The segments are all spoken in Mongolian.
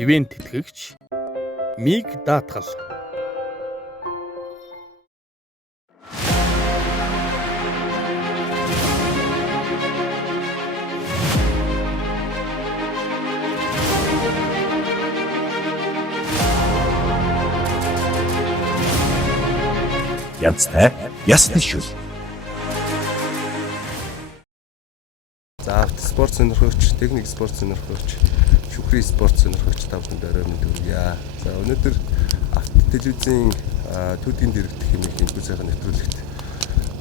ивент тэтгэгч Миг даатгал. Янзтай ясны шүл. За спорт сонирхогч, техник спорт сонирхогч, шүхрийн спорт сонирхогч та бүхэнд орой мэнд хүргье. За өнөөдөр авто телевизийн түүхийн дэргэдэх хэмээх энэ сайхан нэвтрүүлэгт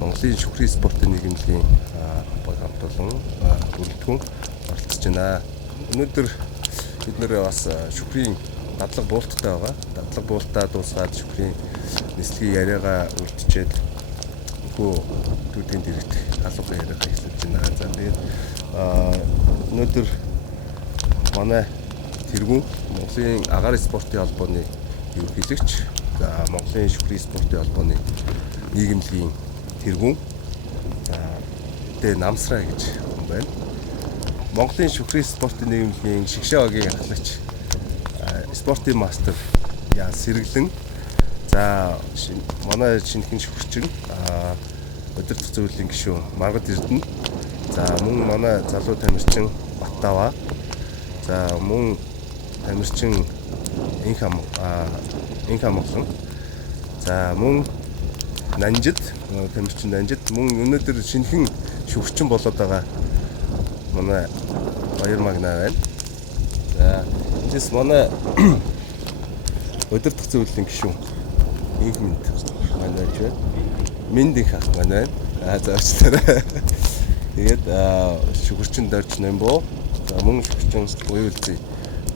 Монголын шүхрийн спортын нийгэмлэгийн баг хамт олон бүрэлдэхүүн оролцож байна. Өнөөдөр бид нэр бас шүхрийн дадлага буулттай байгаа. Дадлага буултаа дуусгаад шүхрийн нислэгийн яриагаа үлдчихэд түүхийн дэргэдэх албан яриагаа эхлэж байна. За тэгээд өнөөдөр манай тэргүүн Монголын агаарын спортын холбооны ерөнхийлөгч, за Монголын шүхрийн спортын холбооны нийгэмлэгийн тэргүүн Намсраа гэж хүн байна. Монголын шүхрийн спортын нийгэмлэгийн шигшээ багийн ахлагч, спортын мастер Ян Сэргэлэн. За манай шинэхэн шүхэрчин өдөртөх зөвлөлийн гишүүн Маргад Эрдэнэ. За мөн манай залуу тамирчин Баттава. За мөн тамирчин Инх Амглан. За мөн Нанжид, тамирчин Нанжид, мөн өнөөдөр шинэхэн шүхэрчин болоод байгаа манай Баяр Магна байна. За эцэс манай өдөртөх зөвлөлийн гишүүн Инх Минт манай ч байна. Миндинх ах манай байна. За уучлаарай. Тэгээд шүхэрчин дорж Намбо, за мөн шүхэрчин уйлзээ.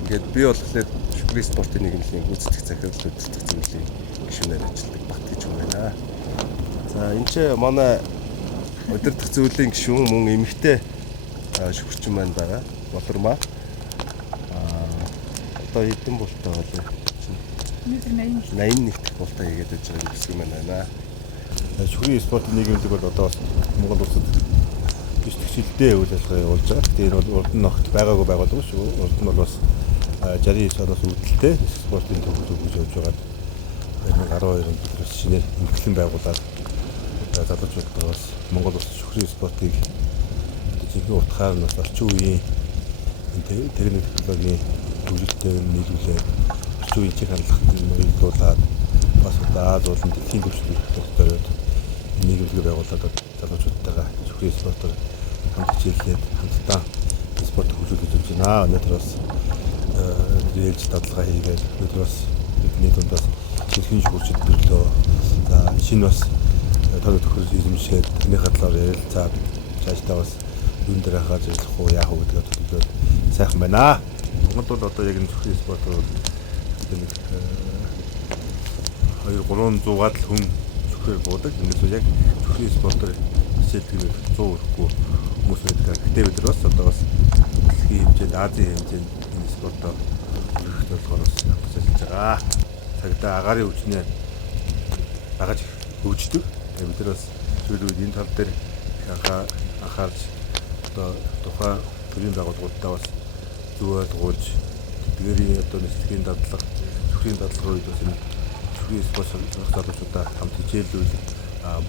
Ингээд би болохоор шүхрийн спортын нийгэмлэгийн гүйцэтгэх захирал өдөртөх зөвлөлийн гишүүнээр ажилладаг Бат гэж хүн байна. За энэ ч манай өдөртөх зөвлөлийн гишүүн мөн эмэгтэй шүхэрчин маань байгаа. Болормаа. Одоо хэдэн болтой болоо? 81 дэх болтой хийгээд байж байгаа гэсэн юм байна. Шүхрийн спортын нийгэмлэг бол одоо Монгол улсад биш төсөлдөө үйл ажиллагаа явуулж байгаа. Тэгэхээр бол урд нь огт байгаагүй байгууллага шүү. Урд нь бол бас 69 оноос үүдэлтэй спортын төвлөрөг гэж явж байгаа. 2012 онд бас шинээр эмхлэн байгуулаад залуучуудаа бас Монгол улс шүхрийн спортыг жинхэнэ утгаар нь бас орчин үеийн техник технологийн хөгжилтэй нийлүүлээд орчин үеийн чиг хандлагад нөлөөлүүлээд бас Аз болон дэлхийн төвшөлтөд нийгэмлэг байгуулаад залуучуудтайгаа шүхрийн спортоор хамт хичээллээд хамтдаа спортыг хөгжүүлж явж байна. Өнөөдөр бас ээлж дадлага хийгээд өнөөдөр бас бидний дунд бас шинэхэн шүхэрчд төрлөө шинэ бас төр төхөөр эзэмшээд тэрнийхээ талаар ярилцаад цаашдаа бас юун дээр хааж ажиллах уу яах уу гэдгээ төлөвлөд сайхан байна. Монгол бол одоо яг энэ шүхрийн спорт бол нэг 200-300-аад л хүн шүхрээр буудаг. Ингээд яг шүхрийн спортоор хичээлдэг 100 хүрэхгүй хүмүүс байдаг. Гэтэ бид нар бас одоо бас дэлхийн хэмжээнд Азийн хэмжээнд энэ спортоор өргөх толгоор бас ажиллаж байгаа. Цагдаа агаарын хүчнээ багаж хөгждөг. Бид нар бас зөвлөд энэ тал дээр анхаарч одоо тухайн төрийн байгууллагуудаа бас зөвөө дуулж тэдгээрийн одоо нэслэгийн дадлага, шүхрийн дадлага үед бас энэ шүхрийн спорт залуучуудаа хамт хичээллүүлээд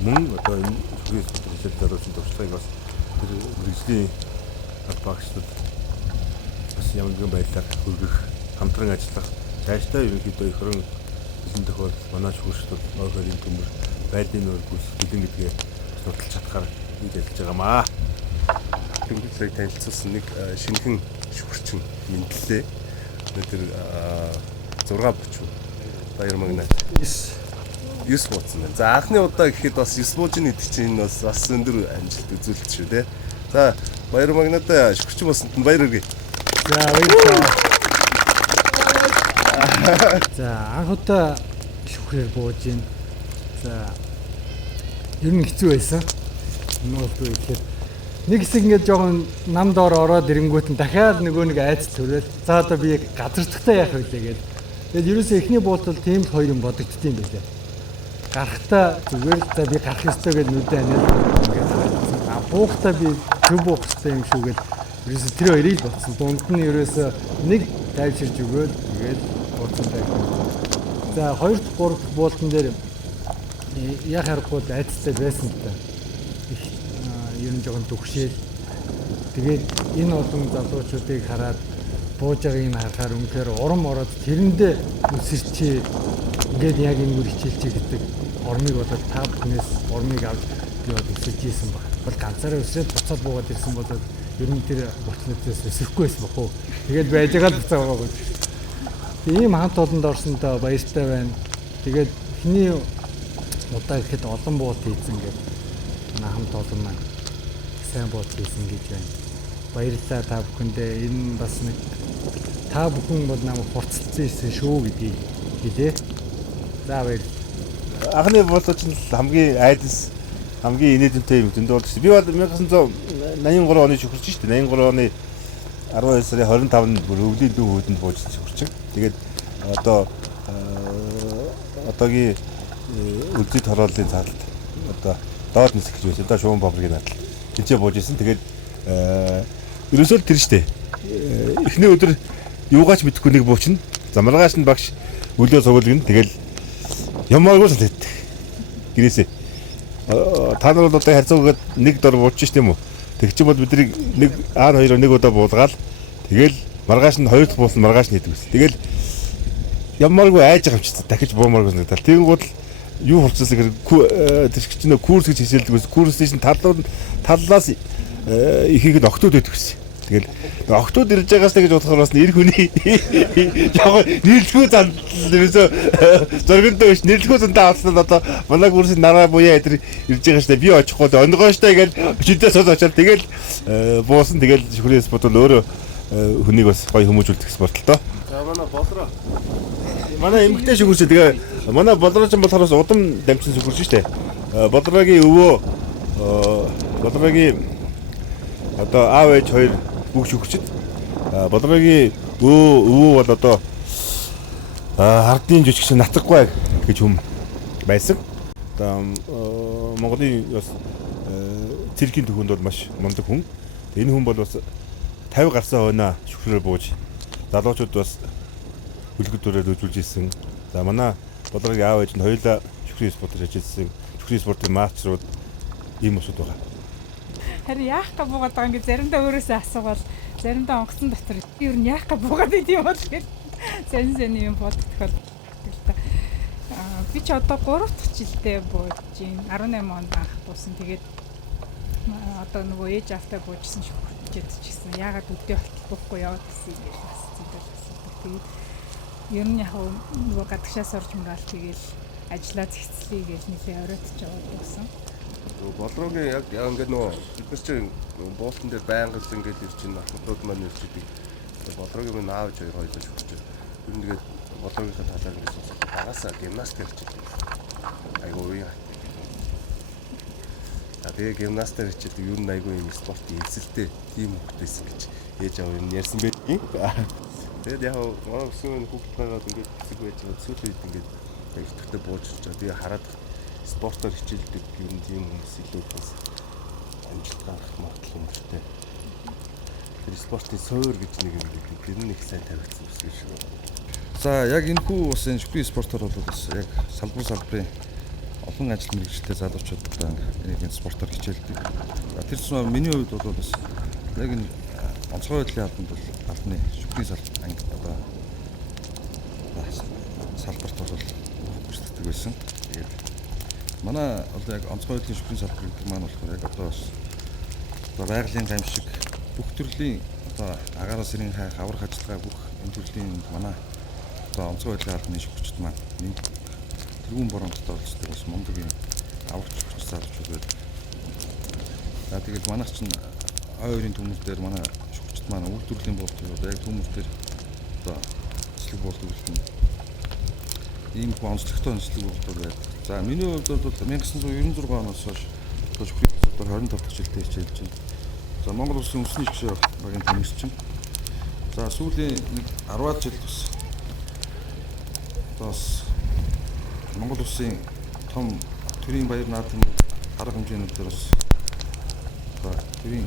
мөн одоо энэ шүхрийн спорт хичээл залуучуудын туршлагыг бас тэр мэргэжлийн багшлууд бас ямар нэгэн байдлаар хөргөх, хамтран ажиллах, цаашдаа ерөнхийдөө их орон эзэн тохиолдол манай шүхэрчдүүд ойрын төмөр байдлын өргөс бэлэн гэдгээ судалж чадхаар хийж ажиллаж байгаамаа. Тэнгисийг танилцуулсан нэг шинэхэн шүхэрчин мэдлээ. Өнөөдөр 6 бүчүү Баяр Магна 9 бууцсан байна. За анхны удаа гэхэд бас 9 буужны гэдэг чинь бас өндөр амжилт үзүүлэлт шүү дээ. За Баяр Магнадаа шүхэрчин болсонд нь баяр хүргэе. За баярлалаа. За анх удаа шүхрээр бууж гин. За ер нь хэцүү байсан. Нуулгүй ихэд нэг хэсэг ингээд жоохон нам доор ороод ирэнгүүт нь дахиад нөгөө нэг айц төрөл. За одоо би газардахтаа яах вэ гээд. Тэгээд ерөөсөө эхний буултал тийм л хоёр юм бодогдсон юм байлаа. Гарахтаа зүгээр л за би гарах ёстой гэж нүдэ аниад ингээд буухтаа би зөв буух ёстой юм шүү гэж ерөөсөө тэр хоёрыг л бодсон. Дунд нь ерөөсөө нэг тайвширж өгөөд тэгээд бууцтай. За 2 дахь 3 дахь буултан дээр яг харахгүй айцтай байсан л та. Их ер нь жоохон дүгшээл. Тэгээд энэ олон залуучуудыг хараад бууж байгааг нь харахаар үнэхээр урам ороод тэрэндээ үсэрчээ. Ингээд яг энэ бүр хичээлчээ гэдэг ормыг болоод та бүхнээс ормыг авч би бол өсөж ийсэн баг. Бол ганцаараа өсрээд буцаад буугаад ирсэн болоод ер нь тэр болцнотоос өсөхгүй байсан бах уу. Тэгээд байж байгаа л буцаа байгаа гэж. Ийм хамт олонд орсондоо баяртай байна. Тэгээд эхний удаа ихэд олон буулт хийсэн гэдэг хамт олон маань сайн буулт хийсэн гэж байна. Баярлалаа та бүхэндээ. Энэ бас нэг та бүхэн бол намайг хурцлсан ирсэн шүү гэдгийг хэлээ. За баярлалаа. Анхны буултч нь хамгийн айдас хамгийн инээдэмтэй юм зөндөө болж байна. Би бол 1983 оны шүхэрч шүү дээ. 83 оны 12 сарын 25-нд бүр өвлийн дүү хүйдэнд бууж шүхэрч. Тэгээд одоогийн үлзий хорооллын цаалт одоо доод нисэх гэж байсан. Одоо шуун бабргийн надад тэнцээ бууж исэн. Тэгээд ерөөсөө л тэр штэ. Эхний өдөр юугаач мэдэхгүй нэг буучна. За маргааш нь багш өглөө цуглгэн. Тэгэл ямааргүй санагддаг. Гэрээсээ. Та нар бол одоо харьцангуйд нэг дор бууж штэ юм уу? Тэг чи бол бидний нэг А2-оор нэг удаа буулгаал. Тэгэл маргааш нь хоёр дахь буулсан маргааш нь хийдэг ус. Тэгэл ямааргүй айж байгаа юм чи дахиж буумааргүй санагдал. Тэгэн гол юу хурцсан гэхээр тэр чинь курс гэж хэлдэг ус. Курсын таллаас ихийг нь октод өгдөг гэсэн. Тэгэл октод ирж байгаас гэж бодохоор бас нэр хүний яг нийлхүү зан ерөөсөө зөргөндөө биш нийлхүү зантаа авсан одоо манай курсын нараа буяа эдэр ирж байгаа штэ би очихгүй онгоо штэ гэж шидээс очоод тэгэл буусан тэгэл шүхрээс бодвол өөрөө хүнийг бас гоё хүмүүжүүлдэг спорт л доо. За манай болроо. Манай эмгтэй шүхэрч тэгээ манай болроо ч болохоор удам дамжсан шүхэрч штэ. Болроогийн одоо аав ээж хоёр бүх шүхэрчд болроогийн өвөө бол одоо ардын жижигч Натггүй гэж хүм байсан. Одоо Монголын бас циркийн төвөнд бол маш мундаг хүн. Энэ хүн бол бас 50 гарсан хойно шүхрээр бууж залуучууд бас хөлгөдөрөөр үзүүлж ирсэн. За манай болроогийн аав ээж нь хоёулаа шүхрийн спортоор ажилласан. Шүхрийн спортын мастер ийм усуд байгаа. Харин яах гэ буугаад байгаа ингээд заримдаа өөрөөсөө асуувал заримдаа онгоцон дотор ер нь яах гэ буугаад идэм бол гэж зэн юм боддог л та. Би ч одоо 3 дахь жилдээ бууж гин 18 онд анх буусан. Тэгээд одоо нөгөө ээж автаа буужсэн шүхэрчээд ч гэсэн яагаад өдөө буухгүй яваад гэсэн юм бас зэндэл асуудаг. Тэгээд ер нь яг нөгөө гадагшаас орж мураал тэгээд ажиллаа зэгцлээ гэж нэлээ оройтж яваад буусан. Болроогийн яг ингээд нөгөө бид нар чинь буултан дээр байнга л ингээд ирж байна. Ахмадууд маань ирж идэг. Болроогийн минь аавч хоёр хоёлоо шүхэрч. Ер нь тэгээд болроогийнхаа талаар ингээд сонсох. Багасаа гимнаст ярьж идэг. Айгуу уу яа. Тэгээ гимнастер хичээдэг ер нь айгүй юм спортын эзэлтэй тийм хүмүүссэн гэж ээж аав юм ярьсан байдгийн. Тэгээд яг манай өсвөр хүүхдтэйгээ ингээд хэсэг байж байгаа сүүлийн үед ингээд ихтэй бууж чаа. Би хараад спортоор хичээлдэг юм тийм хүмүүс илүү бас амжилт гарах магадлал өндөртэй. Тэр спортын суур гэж нэг юм гэдэг. Тэр нь их сайн тавигдсан юм шиг байна. За яг энэ хүү бас энэ шүхрийн спортоор бол бас яг салбарын олон ажил мэргэжилтэй залуучууд энэ спортоор хичээлдэг. Тэр чинь миний хувьд бол бас яг энэ онцгой байдлын албанд бол албаны шүхрийн салбар одоо салбарт бол хүртдэг байсан. Тэгээд манай одоо яг онцгой байдлын шүхрийн салбар гэдэг маань болохоор яг одоо бас байгалийн гамшиг бүх төрлийн одоо агаараас ирэн хайх аврах ажиллагаа бүх энэ төрлийн манай одоо онцгой байдлын албаны шүхэрчд маань тэрүүн боромттой болцдог бас мундаг юм аврагч шүхэрч залуучууд байдаг. За тэгэл манайх чинь ойрын төмөр дээр манай шүхэрчд маань үйлдвэрлэлийн боловсрол яг төмөр дээр одоо цэцлэг боловсрол ийм онцлогтой онцлог боловсрол байдаг. За миний хувьд бол 1996 оноос хойш шүхрийн спортоор 25 дахь жилдээ хичээлж байна. За Монгол улсын үндэсний шгшээ багийн тэмцэгч чинь. За сүүлийн 10-аад жил бас Монгол улсын том төрийн баяр наадам арга хэмжээнүүдээр бас төрийн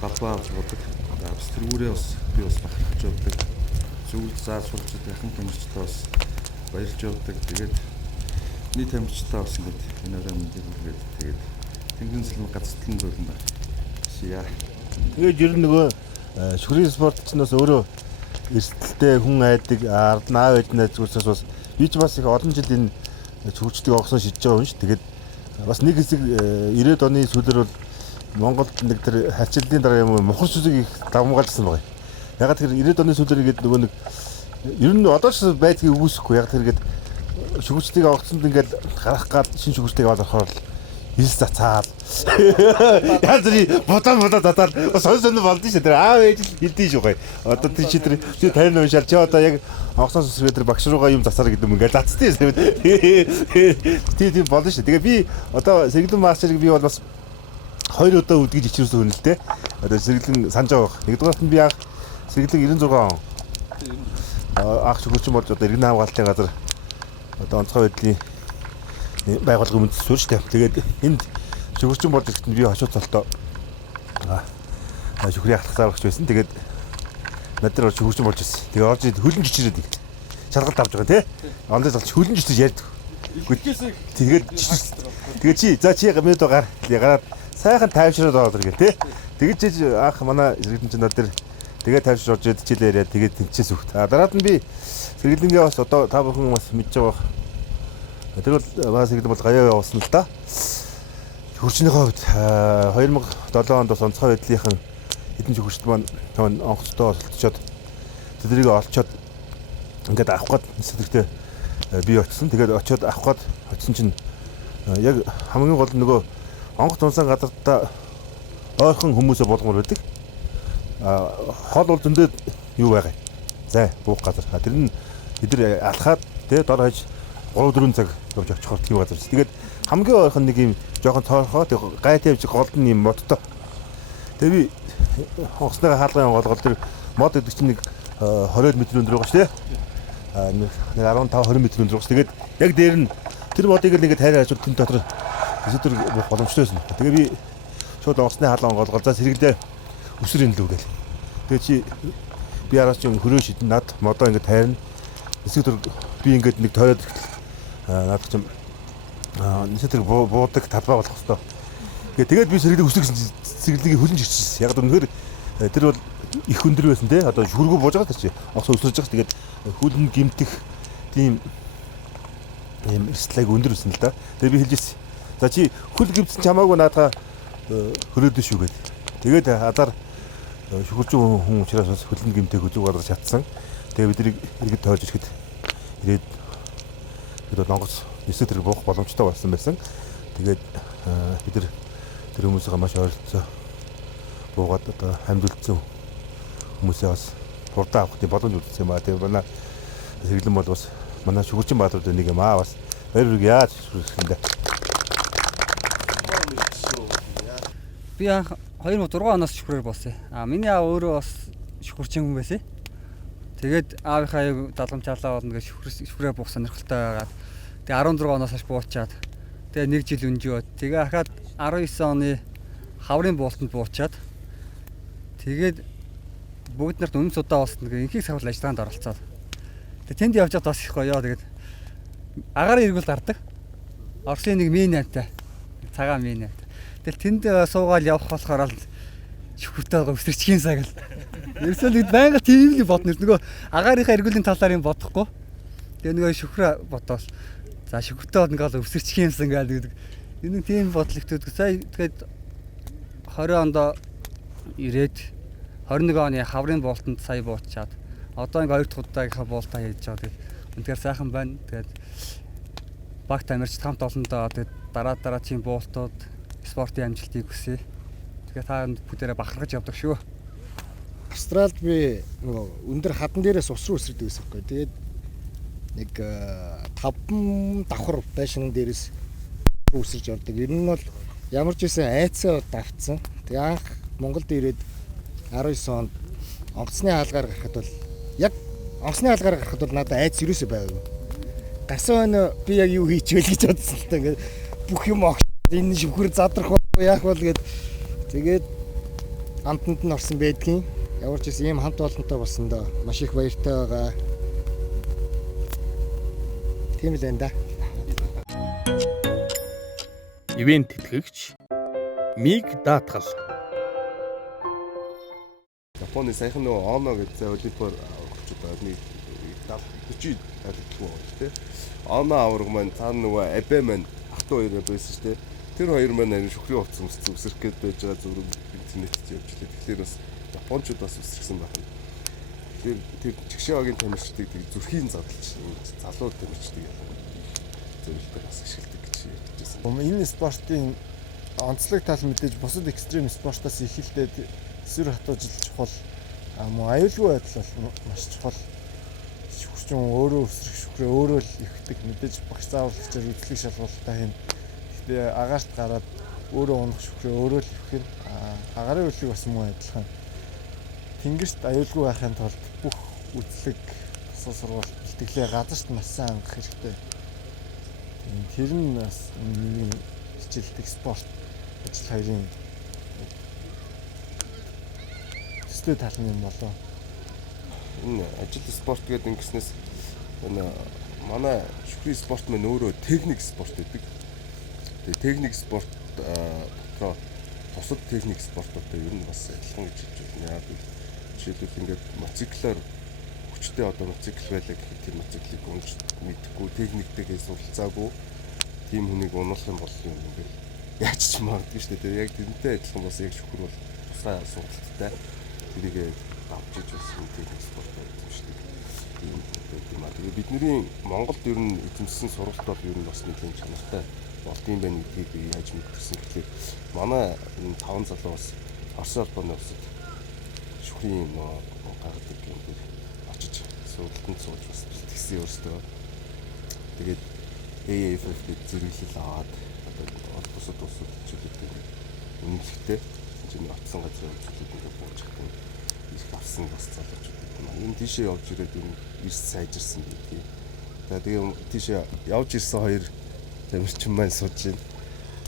талбай авч бодог. Бас тэргүүрээ бас би бас бахархаж явдаг. зөвлөлт заа сурчид ахын тамирчдаа бас баярлж явдаг. Тэгээд нийт тамирчдаа бас ингээд энэ өрөө мэндийг үлгээд тэгээд тэнгэрийн цэлмэг гацтлан зөвлөн байна. Яа. Тэгээд ер нь нөгөө шүхрийн спортчноос өөрөө эрсдэлтэй хүн айдаг ард наав ээжнээ зүгсээс бас би ч бас их олон жил энэ хөгжлийг огсон шийдэж байгаа юм ш. Тэгээд бас нэг хэсэг 90-ад оны сүүлээр бол Монголд нэг тэр халчлалын дараа юм мухар сүзэг их давмгаалжсан байгаа. Яг тэр 90-ад оны сүүлээр ингээд нөгөө нэг ер нь одоо ч байдгийг үгүйсэхгүй. Яг тэр ингээд шүгжлийг огцонд ингээд гарах гад шин шүгжлийг аваад орохоор ил зацаал. Язри бодоо татаад сонсон болд нь ш. Тэр аав ээж хэлдэж шүү гай. Одоо тэр чи тэр 50 уншаал чи одоо яг огцоос үсгээ тэр багш руугаа юм засаар гэдэг юм ингээд зацтай. Тийм болно ш. Тэгээ би одоо сэргэлэн мастерыг би бол бас 2 удаа үдгэж ичирсэн хүн л дээ. Одоо сэргэлэн санаж байгаа. Нэгдүгээрт нь би яг сэргэлэн 96 он. Ах шүгэрчин болж одоо иргэн хамгаалтын газар одоо онцгой байдлын байгууллагын үндэслэл шүү дээ. Тэгээд энд шүгэрчин болж ирэхэд би хошуу цолтоо шүхрийн ахлахаар багч байсан. Тэгээд над дээр шүгэрчин болж ирсэн. Тэгээд орж ид хөлн жичирээд иг. Шалгалт авч байгаа тий. Ондоос олж хөлн жичиж ярьдаг. Тэгээд чи за чи минут гар гараад сайхан тайвшраад ороод иргээл тий. Тэгээд ах манай сэргэлэн чинь над дээр тэгээд тайвшрж орж ид чилээ яриад тэгээд тэнцээс үхт. Дараад нь би сэргэлэнгээ бас одоо та бүхэн бас мэдж байгаа. Тэр бол бас сэргэлэн бол гаяа явуулсан л да. Хөрчнийхөө хувьд 2007 онд бас онцгой байдлынхан хэдэн ч хөрчд маань онцтой олцоод тэднийг олцоод ингээд авах гээд сэтгэлтэй би очсон. Тэгээд очиод авах гээд очсон чинь яг хамгийн гол нөгөө онгоц унсан газартаа ойрхон хүмүүсээ болгомоор байдаг. Хол бол зөндөө юу байгаа. Зай буух газар. Тэр нь бид нар алхаад тэ дор хаяж 3-4 цаг явж очихоор тийм газар. Тэгээд хамгийн ойрхон нэг юм жоохон тоорхоо тэг гай тавьж голд нь юм модтой. Тэгээ би онгоцны хаалгын голгол тэр мод гэдэг чинь нэг 20 м өндөр байгаа шүү дээ. Нэг 15-20 м өндөр байгаа. Тэгээд яг дээр нь тэр модыг л ингээд тайраа ажил тэн дотор өсөдөр буух боломжтой байсан. Тэгээ би шууд онгоцны хаалгын голгол за сэргэлээ өсөр юм л үгээл. Тэгээ чи би араас чинь хөрөө шидэн над модоо ингээд тайрна. Эсвэл би ингээд нэг тойроод над чинь нэсэтэр буудаг талбай болох хэвээр. Тэгээд би сэргэлэг өсөх гэсэн сэргэлгийг хөлнж ирчихсэн. Яг үнэхээр тэр бол их өндөр байсан те. Одоо шүргүү бууж байгаа чи. Огсоо өсөрж байгаа. Тэгээд хөлн гимтэх тийм эрсдлэг өндөр байсан л да. Тэгээд би хэлжсэн. За чи хөл гимтсэн чамаагүй наадаа хөрөөдөө шүү гээд. Тэгээд адаар шүхэрч хүн учраас бас хөлн гимтэх үзэг гаргаж чадсан. Тэгээд бид иргэд тойрж ирэхэд ирээд бид онгоц нэсэтэр буух боломжтой болсон байсан. Тэгээд бид тэр хүмүүсээ маш ойролцоо буугаад одоо хамдулсан хүмүүсээ бас хурдан авах тийм боломж үлдсэн юм аа. Тэгээд манай сэргэлэн бол бас манай шүгэрчин баатрууд нэг юм аа бас баяр хүргэе яаж шүгэрхэндээ. Би 2006 оноос шүхрээр болсон. Миний аав өөрөө бас шүхэрчин хүн байсан. Тэгээд аавынхаа далгамжаалаа болно гэж шүхрээ буух сонирхолтой байгаад тэгээ 16 оноос хойш буучаад тэгээ 1 жил өнжөөд тэгээ ахаад 19 оны хаврын буултанд буучаад тэгээд бүгд нарт өмнө удаа болсон нэг инхийг савл ажиллагаанд оролцоод тэгээ тэнд явж байгаа бас их гоё. Тэгээд агарын эргүүл гардаг. Орсын нэг минатай цагаан минат. Тэгэл тэнд суугаал явах болохоор л шүхэртэй байгаа өсөрчгийн цаг л. Ерөөсөө нэг байнга тийм л бодно. Нөгөө агаарынхаа эргүүлийн талаар юм бодохгүй. Тэгээ нөгөө шүхрээ бодоол. За шүхэртэй бол ингээл өсөрчих юмсан гэдэг. Энэ тийм бодол ихтэй. Сая тэгээд 20 онд ирээд 21 оны хаврын буултанд сая буучаад одоо ингээ 2 дахь удаагийнхаа буултаа хийж байгаа. Тэгээд үнэхээр сайхан байна. Тэгээд багт амирч хамт олондоо тэгээд дараа тийм буултууд спортын амжилтыг хүсье. Тэгээд та бүгдээрээ бахархаж явдаг шүү. Австралид би нөгөө өндөр хадан дээрээс ус руу үсэрдэг байсан байхгүй. Тэгээд нэг 5 давхар байшин дээрээс үсэрж ордог. Энэ нь бол ямар ч байсан айцаа давтсан. Тэгээ анх Монголд ирээд 19 онд онгоцны хаалгаар гарахад бол яг онгоцны хаалгаар гарахад бол надад айц юусоо байв. Гарсан өнөө би яг юу хийчихвэл гэж бодсон л та. Ингээд бүх юм энэ шүхэр задрах яах бол гээд тэгээд амтанд нь орсон байдгийн. Ямар ч ийм хамт олонтой болсондоо маш их баяртай байгаа. Тийм л энэ да. Ивент тэтгэгч Миг даатгал. Японы саяхан нөгөө Оно гэдэг олимпиар аврагчид байгаа. Нэг 40 талбартай байна тий. Оно авраг маань цаана нөгөө Абе маань ах トゥ хоёр байсан шүү дээ. Тэр хоёр маань энэ шүхрийн хувцас үсрэх гээд байж байгаа зүрх интернетд явж лээ. Тэгэхээр бас японочууд бас үсэрсэн байна. Тэгэхээр тэр чигшээгийн тамирчдыг тэг зүрхийн задлж залуу тамирчдыг зөвлөлтөөр бас ашигладаг гэж ярьжсэн. Энэ спортын онцлог тал мэдээж бусад экстрим спортоос их л дээ эсвэр хатуужилж чухал. Мөн аюулгүй байдал бол маш чухал. Шүхрчин өөрөө өсрөх шүхрээ өөрөө л ихдэг. Мэдээж багш зааварлагчаар үзлэг шалгуулалтаа хийн. Гэхдээ агаарт гараад өөрөө унах шүхрээ өөрөө л ихэх. Агарын үлийг бас мөн адилхан. Тэнгэрт аюулгүй байхын тулд бүх үзлэг тусгай сургалт бэлтгэлээ газарт маш сайн хангах хэрэгтэй. Тэр нь бас миний хичээлдэг спорт ажил хоёрын төстэй тал нь юм болоо. Энэ ажил спорт гэдэг ингэснээс энэ манай шүхрийн спорт мань өөрөө техник спорт гэдэг. Тэгээ техник спорт дотроо бусад техник спортуудаа ер нь бас адилхан гэж хэлж байна. Яг жишээлбэл ингээд мотоциклаар хүчтэй одоо мотоцикл байлаа гэхэд тэр мотоциклыг унж мэдхгүй техниктэйгээ суралцаагүй тийм хүнийг унах юм бол юм ингээд яаж ч магадгүй шүү дээ. Яг тэрнтэй адилхан бас яг шүхэр бол тусгай сургалттай тэрийг авч иж бас техник спорт гэдэг юм шүү дээ. Тийм аа. Тэгээ бидний Монголд ер нь эзэмссэн сургалт бол ер нь бас нэгэн чанартай болт юм байна гэдгийг яаж мэдэрсэн гэхээр манай энэ 5 залуу бас Орос улбаны усад шүхрийн гаргадаг юм дээр очиж сургалтанд сууж бас бэлтгэсэн өөрсдөө. Тэгээд AFF гэдэг зэрэглэл аваад одоо бусад усад чөлөөтэй үнэлэхтэй чинь оцсон газар чөлөөтэй ингээд бууж хатан их авсан бас залуучууд байна. Энэ тийшээ явж ирээд юм эрс сайжирсан гэдгийг. Тэгээ тийшээ явж ирсэн хоёр тамирчин маань сууж байна.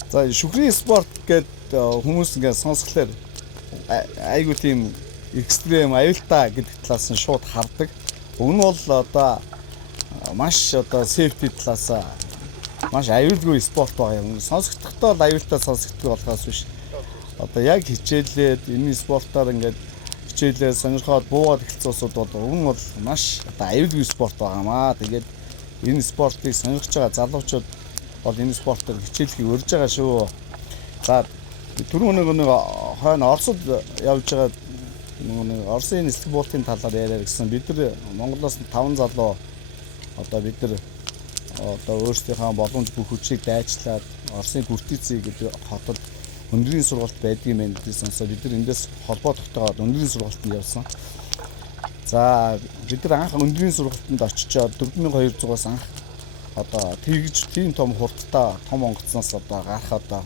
За шүхрийн спорт гэдэг хүмүүс ингээд сонсглохлоор айгуу тийм экстрем аюултай гэдэг талаас нь шууд хардаг. Уг нь бол одоо маш одоо сейфти талаас маш аюулгүй спорт байгаа юм. Сонсогдохдоо л аюултай сонсогддог болохоос биш. Одоо яг хичээлээд энэ спортоор ингээд хичээлээ сонирхоод буугаад эхэлсэн усуд бол уг нь бол маш одоо аюулгүй спорт байгаамаа. Тэгээд энэ спортыг сонирхож байгаа залуучууд бол энэ спортоор хичээлхийг өрж байгаа шүү. За түрүүн нэг хойно Оросд явж байгаа нэг Оросын стимболтын талаар яриа гэсэн. Бид нар Монголоос 5 залуу одоо бид нар одоо өөрсдийнхөө боломж бүх хүчийг дайчлаад Оросын Гүртици гэдэг хотод өндрийн сургалт байдгийг мэн гэдгээс бид нар эндээс холбоо тогтоогоод өндрийн сургалтанд явсан. За бид нар анх өндрийн сургалтанд очичоод 4200-аас анх одоо тэгж тийм том хурдтай том онгоцноос одоо гарах одоо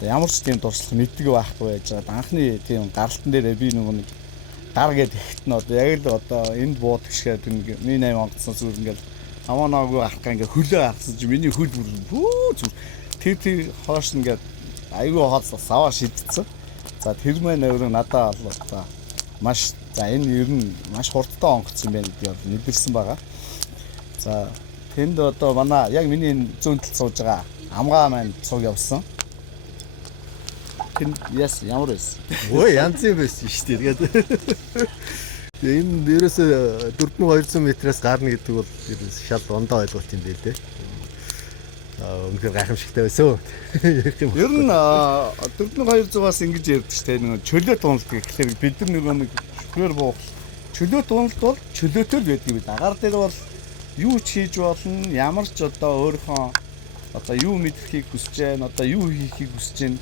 ямар ч тийм дуршлах мэддэг байхгүй байж байгаа. Анхны тийм гаралтан дээр би нэг гар гээд ихт нь одоо яг л одоо энд буудаг шиг нэг миний 8 онгоцноос зүгээр ингээл хамаа наагүй авах га ингээ хөлөө харсан чи миний хөл бүр зүр тэр хоош ингээд айгүй хаалцаа саваа шидсэн. За тэр маань өөрөө надад бол одоо маш за энэ ер нь маш хурдтай онгоц юм байна гэдгийг мэдэрсэн байгаа. За тэнд одоо манай яг миний зүүн талд сууж байгаа амгаа маань цуг явсан. Тэнд яс ямар байсан? Өө янз юм байсан шүү дээ. Тэгээд энэ ерөөсө 4200 метраас гарна гэдэг бол шал ондоо ойлголт юм байл дээ. Үнэхээр гайхамшигтай байсан. Ер нь 4200-аас ингэж ярьдаг шүү дээ. Нэг чөлөө туналдаг гэхэлэр бид нар нэг шүхрээр буух чөлөө туналт бол чөлөөтэй л байдаг юм. Агаар дээр бол юу ч хийж болно, ямар ч одоо өөрийнхөө одоо юу мэдрэхийг хүсэж байна, одоо юу хийхийг хүсэж байна.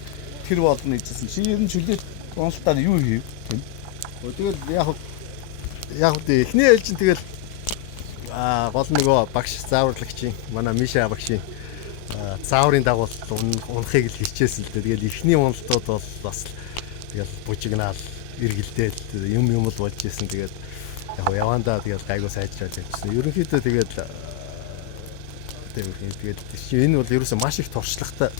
Тэр болно гэжсэн. Чи ер нь чөлөө туналтаар юу хийв? Тэгэл яг эхний ээлж нь тэгэл гол нөгөө багш зааварлагчийн манай Миша багшийн зааврын дагуу унахыг л хичээсэн л дээ. Тэгэл эхний уналтууд бол бас тэгэл бужигнаал эргэлдээд юм л болж ирсэн. Тэгээд яг явандаа тэгэл гайгүй сайжраад явчихсан. Ерөнхийдөө тэгээд энэ бол ерөөсөө маш их туршлага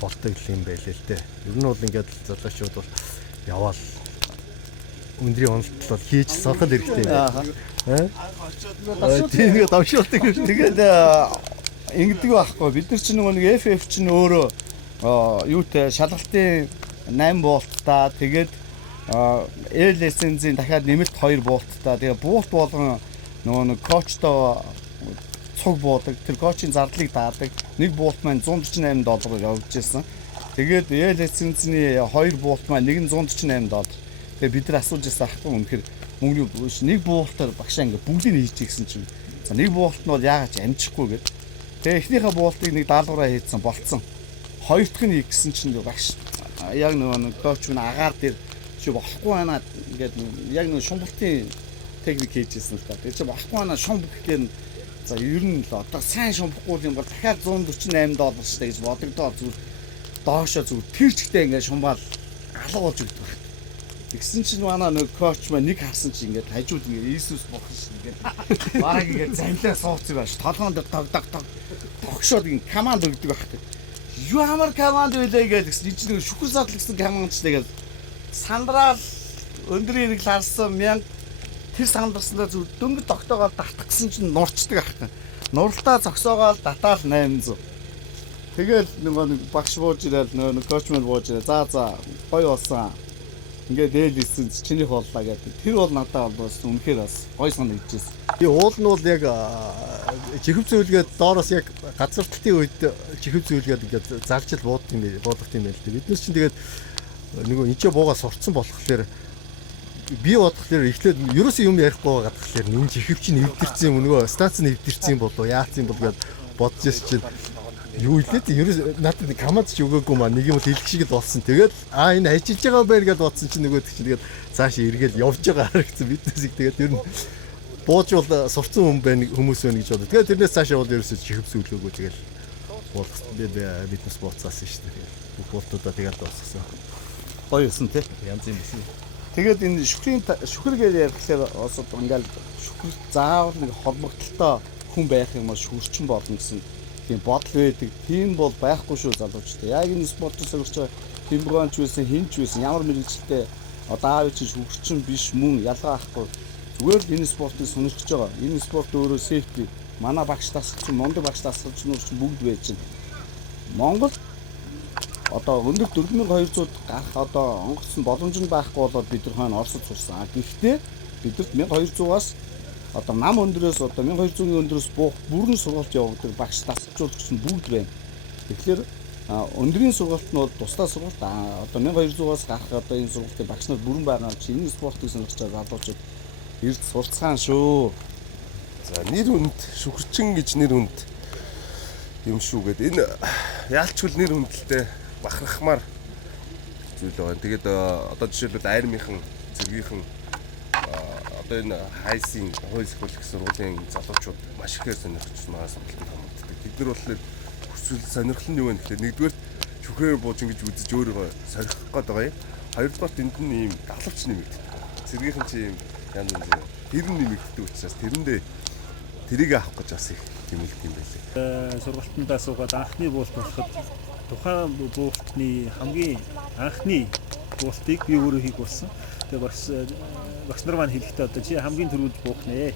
болдог юм байлээ л дээ. Ер нь бол ингээд залуучууд бол яваал өндрийн онолт бол хийж сурах хэрэгтэй байна. Тийм давшуулдаг. Тэгээд ингэдэг байхгүй. Бид нар чинь нэг FF чинь өөрөө юутай шалгалтын 8 болттой. Тэгээд L лицензийн дахиад нэмэлт 2 болттой. Тэгээд буут болгон нэг коучтой цуг буудаг. Тэр коучийн зардлыг даадаг. Нэг буут маань $148 явж ирсэн. Тэгээд L лицензний 2 буут маань нэг нь $148. Тэгээд бид нар асууж ирсэн ахгүй үнэхээр мөнгөний биш. Нэг буултаар багшаа ингээ бүгдийг хийж гисэн чинь. За нэг буулт нь бол яагаад ч амжихгүй гэд. Тэгээ эхнийхээ буултыг нэг даалгавраа хийсэн болцсон. Хоёр дахь нь гэсэн чинь багш яг нэг коуч нь агаар дээр чи болохгүй байна ингээд яг нэг шумбалтын техник хийжсэн л та. Тэр чи болохгүй байна шумб гэхээр за ер нь л одоо сайн шумбахгүй юм бол дахиад $148 штэ гэж бодогдоо зүгээр доошоо зүгээр тэр чигтээ ингээд шумбаал алга болж өгдөг байна. Тэгсэн чинь манай нэг коуч маань нэг харсан чинь ингээд хажууд ингээд Иесус болох шин ингээд бараг ингээд замлаа сууцсан байж толгоонд тогдог тогшоод ингээд команд өгдөг байх. Юу амар команд байлаа гэдэгс энэ чинь шүхэр задлал гэсэн командчтай гэдэг сандрал өндөр ирэх харсан 1000 тэр сандарснаа зүг дөнгөж тогтоогоо татах гэсэн чинь нурчдаг ах. Нурлтаа зогсоогоо татаал 800. Тэгэл нэг багш бууж ирэл нэг коуч маань бууж ирэл за гоё болсон. Ингээд ээлсэн чиний боллаа гэдэг. Тэр бол надад бас үнэхээр бас гоё санагдчихсэн. Die уул нь бол яг чихв зүйлгээд доороос яг газарталтын үед чихв зүйлгээд ингээд зарчил буудах юм байл л дээ. Бид нар чинь тэгээд нөгөө энэ ч буугаа сурцсан болохоор би бодохлоор эхлээд ерөөсөө юм ярихгүй байгаа болохоор энэ чихв чинь нэвдэрсэн юм нөгөө станц нэвдэрсэн юм болоо яац юм бол гэд бодож ирсэн чинь юу илээд ерөөс надад команд ч өгөөгүй маа нэг юм хэлэх шиг л болсон. Тэгээд энэ ажиллаж байгаа байр гэж бодсон чинь нөгөө чинь тэгээд цааш эргээл явж байгаа харагдсан биднээс тэгээд ер нь бууж бол сурцсан хүмүүс байна гэж бодлоо. Тэгээд тэрнээс цаашаа бол ерөөсөө чихв зүйлгөөгүй тэгээд биднээс бууцаасан шүү дээ. Бүх болтуудаа тэгээд дуусгасан. Гоё юусэн тий. Янз юм байсан. Тэгээд энэ шүхэргээр ярихлаар осод ингээл шүхэр заавал нэг холбогдолтой хүн байх юм аа шүхэрчин болно гэсэн тийм бодол байдаг. Тийм бол байхгүй шүү залуучтай. Яг энэ спортод сорилж байгаа тэмбгэнч байсан, хинч байсан, ямар мэрэгчлээ одоо аав чинь шүхэрчин биш мөн ялгаа ахгүй. Зүгээр л энэ спортыг сонирхож байгаа. Энэ спорт өөрөө сейфти. Манай багш тасч, мундаг багш тасч нуур чинь бүгд байж байна. Монгол одоо өндөр 4200 гарах одоо онгоцсон боломж нь байхгүй болоод бид нар хойно Оросд сурсан. Гэхдээ бидэрт 1200-аас одоо нам өндрөөс одоо 1200-ийн өндрөөс буух бүрэн сургалт явуулдаг багш тасчуулагч нь бүгд байна. Тэгэхээр өндрийн сургалт нь бол тусдаа сургалт одоо 1200-аас гарах одоо энэ сургалтын багш нар бүрэн байгаа чинь энэ спортыг сонирхож байгаа залуучууд эрд сурцгаан шүү. За нэр хүнд шүхэрчин гэж нэр хүнд юм шүү гэдэг. Энэ яалчгүй нэр хүндэлтэй бахархмаар зүйл байна. Тэгээд одоо жишээлбэл Айрмынхан зэргийнхэн одоо энэ хайсын хууль зохиолын сургуулийн залуучууд маш ихээр сонирхож байгаа сургалтыг хамгаалдаг. Бид нар болохоор хүсвэл сонирхол нь юу вэ гэхээр нэгдүгээр шүхрээр бууж ингэж үзэж өөрийгөө сорих гээд байгаа юм. Хоёрдугаар тэнд нь ийм дагалавч нэмэгддэг. Зэргийнхэн чи ийм янз янз тэр нь нэмэгддэг учраас тэрэндээ тэрийг авах гэж бас их тэмүүлдэг юм байлээ. Сургалтандаа суугаад анхны буулт болоход тухайн буултны хамгийн анхны буултыг би өөрөө хийх болсон. Тэгээ багш нар маань хэлэхдээ одоо чи хамгийн түрүүнд буух нэ.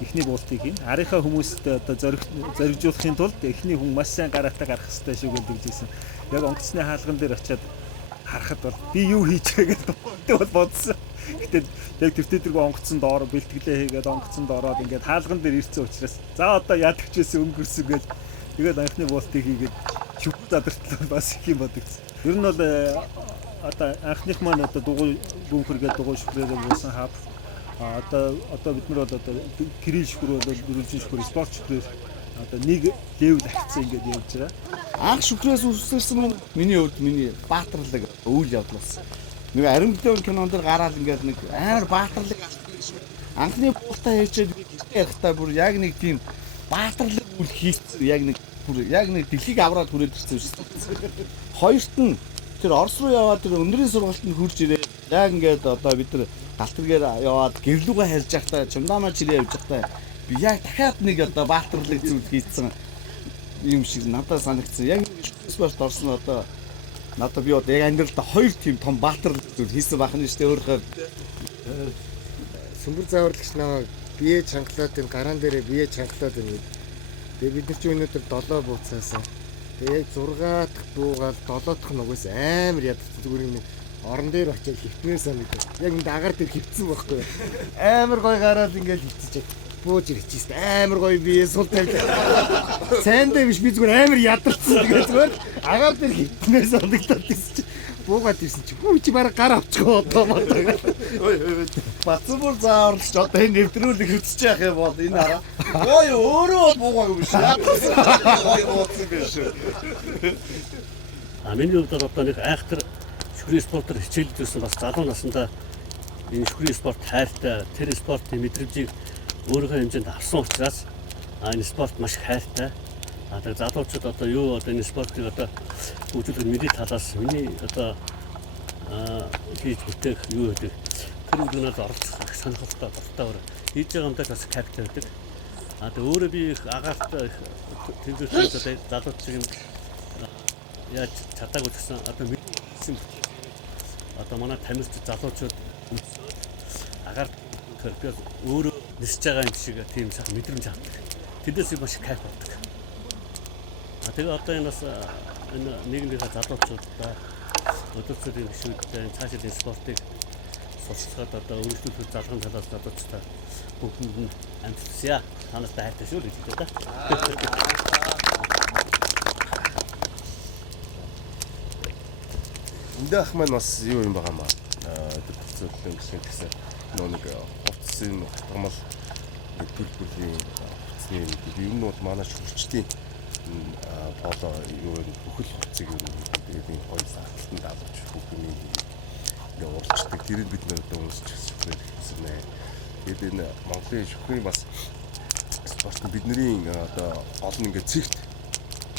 Эхний буултыг хийн. Арийнхаа хүмүүст одоо зоригжуулахын тулд эхний хүн маш сайн гараатаа гарах хэрэгтэй шүү гэдэг жийсэн. Яг онгоцны хаалган дээр очиад харахад бол би юу хийчихээ гэж бодсон. Гэтэ яг тэртэргүй онгоцсон доор бэлтгэлээ хийгээд онгоцсон доороод ингээд хаалган дээр ирсэн учраас за одоо яадаг ч гэсэн өнгөрсөн гэж тэгээд анхны буултыг хийгээд шүх задартлаа бас их юм бодогдсон. Ер нь бол одоо анхных маань одоо дугуй бөмбөргээд дугуй шүхрээрээ буусан хав одоо бид нар бол одоо гэрэл шүхрээр бол дөрвөлжин шүхрээр спорт шүхрээр одоо нэг левел авцсан ингээд явж байгаа. Анх шүхрээс үсэрсэн нь миний хувьд миний баатарлаг үйл явдал болсон. Нэг аримтон кинон дээр гараад ингээд нэг амар баатарлаг анхны буултаа хийчээд гэртээ ярихтаа бүр яг нэг тийм баатарлаг үйл хийсэн яг нэг дэлхийг авраад хүрээд ирсэн шүү. Хоёрт нь тэр Орос руу яваад тэр өндрийн сургалтанд хурж ирээ. Яг ингээд одоо бид нар галтэргээр яваад гэрлүүгээ хайрж байхдаа чамдаамаа чирээ явж байхдаа би яг дахиад нэг одоо баатарлаг зүйл хийсэн юм шиг надад санагдсан. Яг спорт орсон одоо надад би одоо яг амьдралдаа хоёр тийм том баатарлаг зүйл хийсэн байх нь шүү дээ өөрөө. Сүмбэр зааварлагч намайг бие чангалаад энэ гараан дээрээ бие чангалаад байна. Тэгээ бид нар чи өнөөдөр 7 бууцаасан. Тэгээ 6 дахь буугаал 7 дахь нь угаас амар яддаг зүгээр юм. Орон дээр очиад хөвтнээ санагдав. Яг энэ агаар дээр хөвцсөн байхгүй. Амар гой гараад ингээд хөвцөж бууж ирчихсэн. Амар гоё бие сул тавьлаа. Сайндаа биш би зүгээр амар ядарсан. Тэгээд зүгээр агаар дээр хөвтнээ санагдаад байсан чи буугаад ирсэн чи хүү чи бараг гар авчихоо одоо маа. Ой бацсан бүр зааварч одоо энэ нэвтрүүлэг хөтсөж яах юм бол энэ хараа. Ой өөрөө буугаагүй биш. Ой ууцсан биш. Миний хувьд одоо нэг айхтар шүхрийн спортоор хичээлж байсан бас залуу насндаа энэ шүхрийн спорт хайртай, тэр спортын мэдрэмжийг өөрийнхөө хэмжээнд авсан учраас энэ спорт маш хайртай. Тэр залуучууд одоо юу одоо энэ спортыг одоо хөгжүүлэх мэдээ талаас миний одоо хийж бүтээх юу гэдэг тэр үгнээс оролцох сонирхолтой дуртай хийж байгаа юмдаа бас капитал байдаг. Тэр өөрөө би их агаарт тэгвэр одоо залуучууд юм яаж чадаагүй гэсэн одоо мэдсэн одоо манай тамирч залуучууд агаар тэр өөрөө нисэж байгаа юм шиг тийм сайхан мэдрэмж авдаг. Тэдээс маш кайф авдаг. Тэгээ одоо энэ бас энэ нийгмийн залуучуудаа өдөртсөн гişүүдтэй цаашдын спортыг сурчлахад одоо өөрчлөлт залгын талаас залуучуудаа бүгдэнд нь амжилтсаа танастай хайртай шүү гэж хэлдэг да. Эндээ ах маань бас юу юм байгаа маа. Өдөртсөн гэсэн нэг хувцсын хатгамал нэг төлбөрийн хувцсны юм бол манай шүрчдийн поло юу бүхэл хувцсыг юу тэгээд энэ гоё сааталтанд авч хүүхний ингээ уралчдаг. Тэрийг бид нэр одоо унсч хэлсэн нэ. Тэгээд энэ Монголын шүхрийн бас спорт нь бидний одоо гол нь ингээ цэгт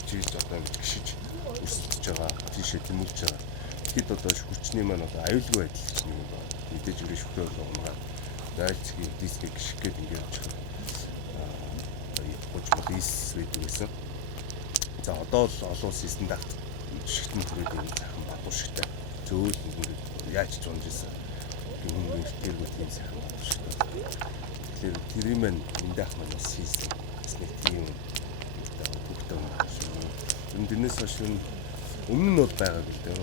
чиглэж одоо ингэж гიშиж өсөж байгаа. Тийшээ тэмүүлж байгаа. Тэгэхэд одоо шүхрчний маань одоо аюулгүй байдал гэж нэг юм мэдээж өрөө шүхрээр уунгаа дайлцгийн дискийг гიშих гээд ингээ явж байгаа. Гожмол ис байдаг гэсэн. За одоо л олон улсын стандарт шигтэн төрөйд энэ сайхан батур шигтэй зөөл ингээд яаж ч унж исэн. Гүн нэртэргүй тийм сайхан батур шигтэй. Тэгэхээр тэр юм энд ах маань бас хийсэн. Нэг тийм хүүхдээ юм. Тэрнээс хойш өмнө нь бол байгаа гэл дээ.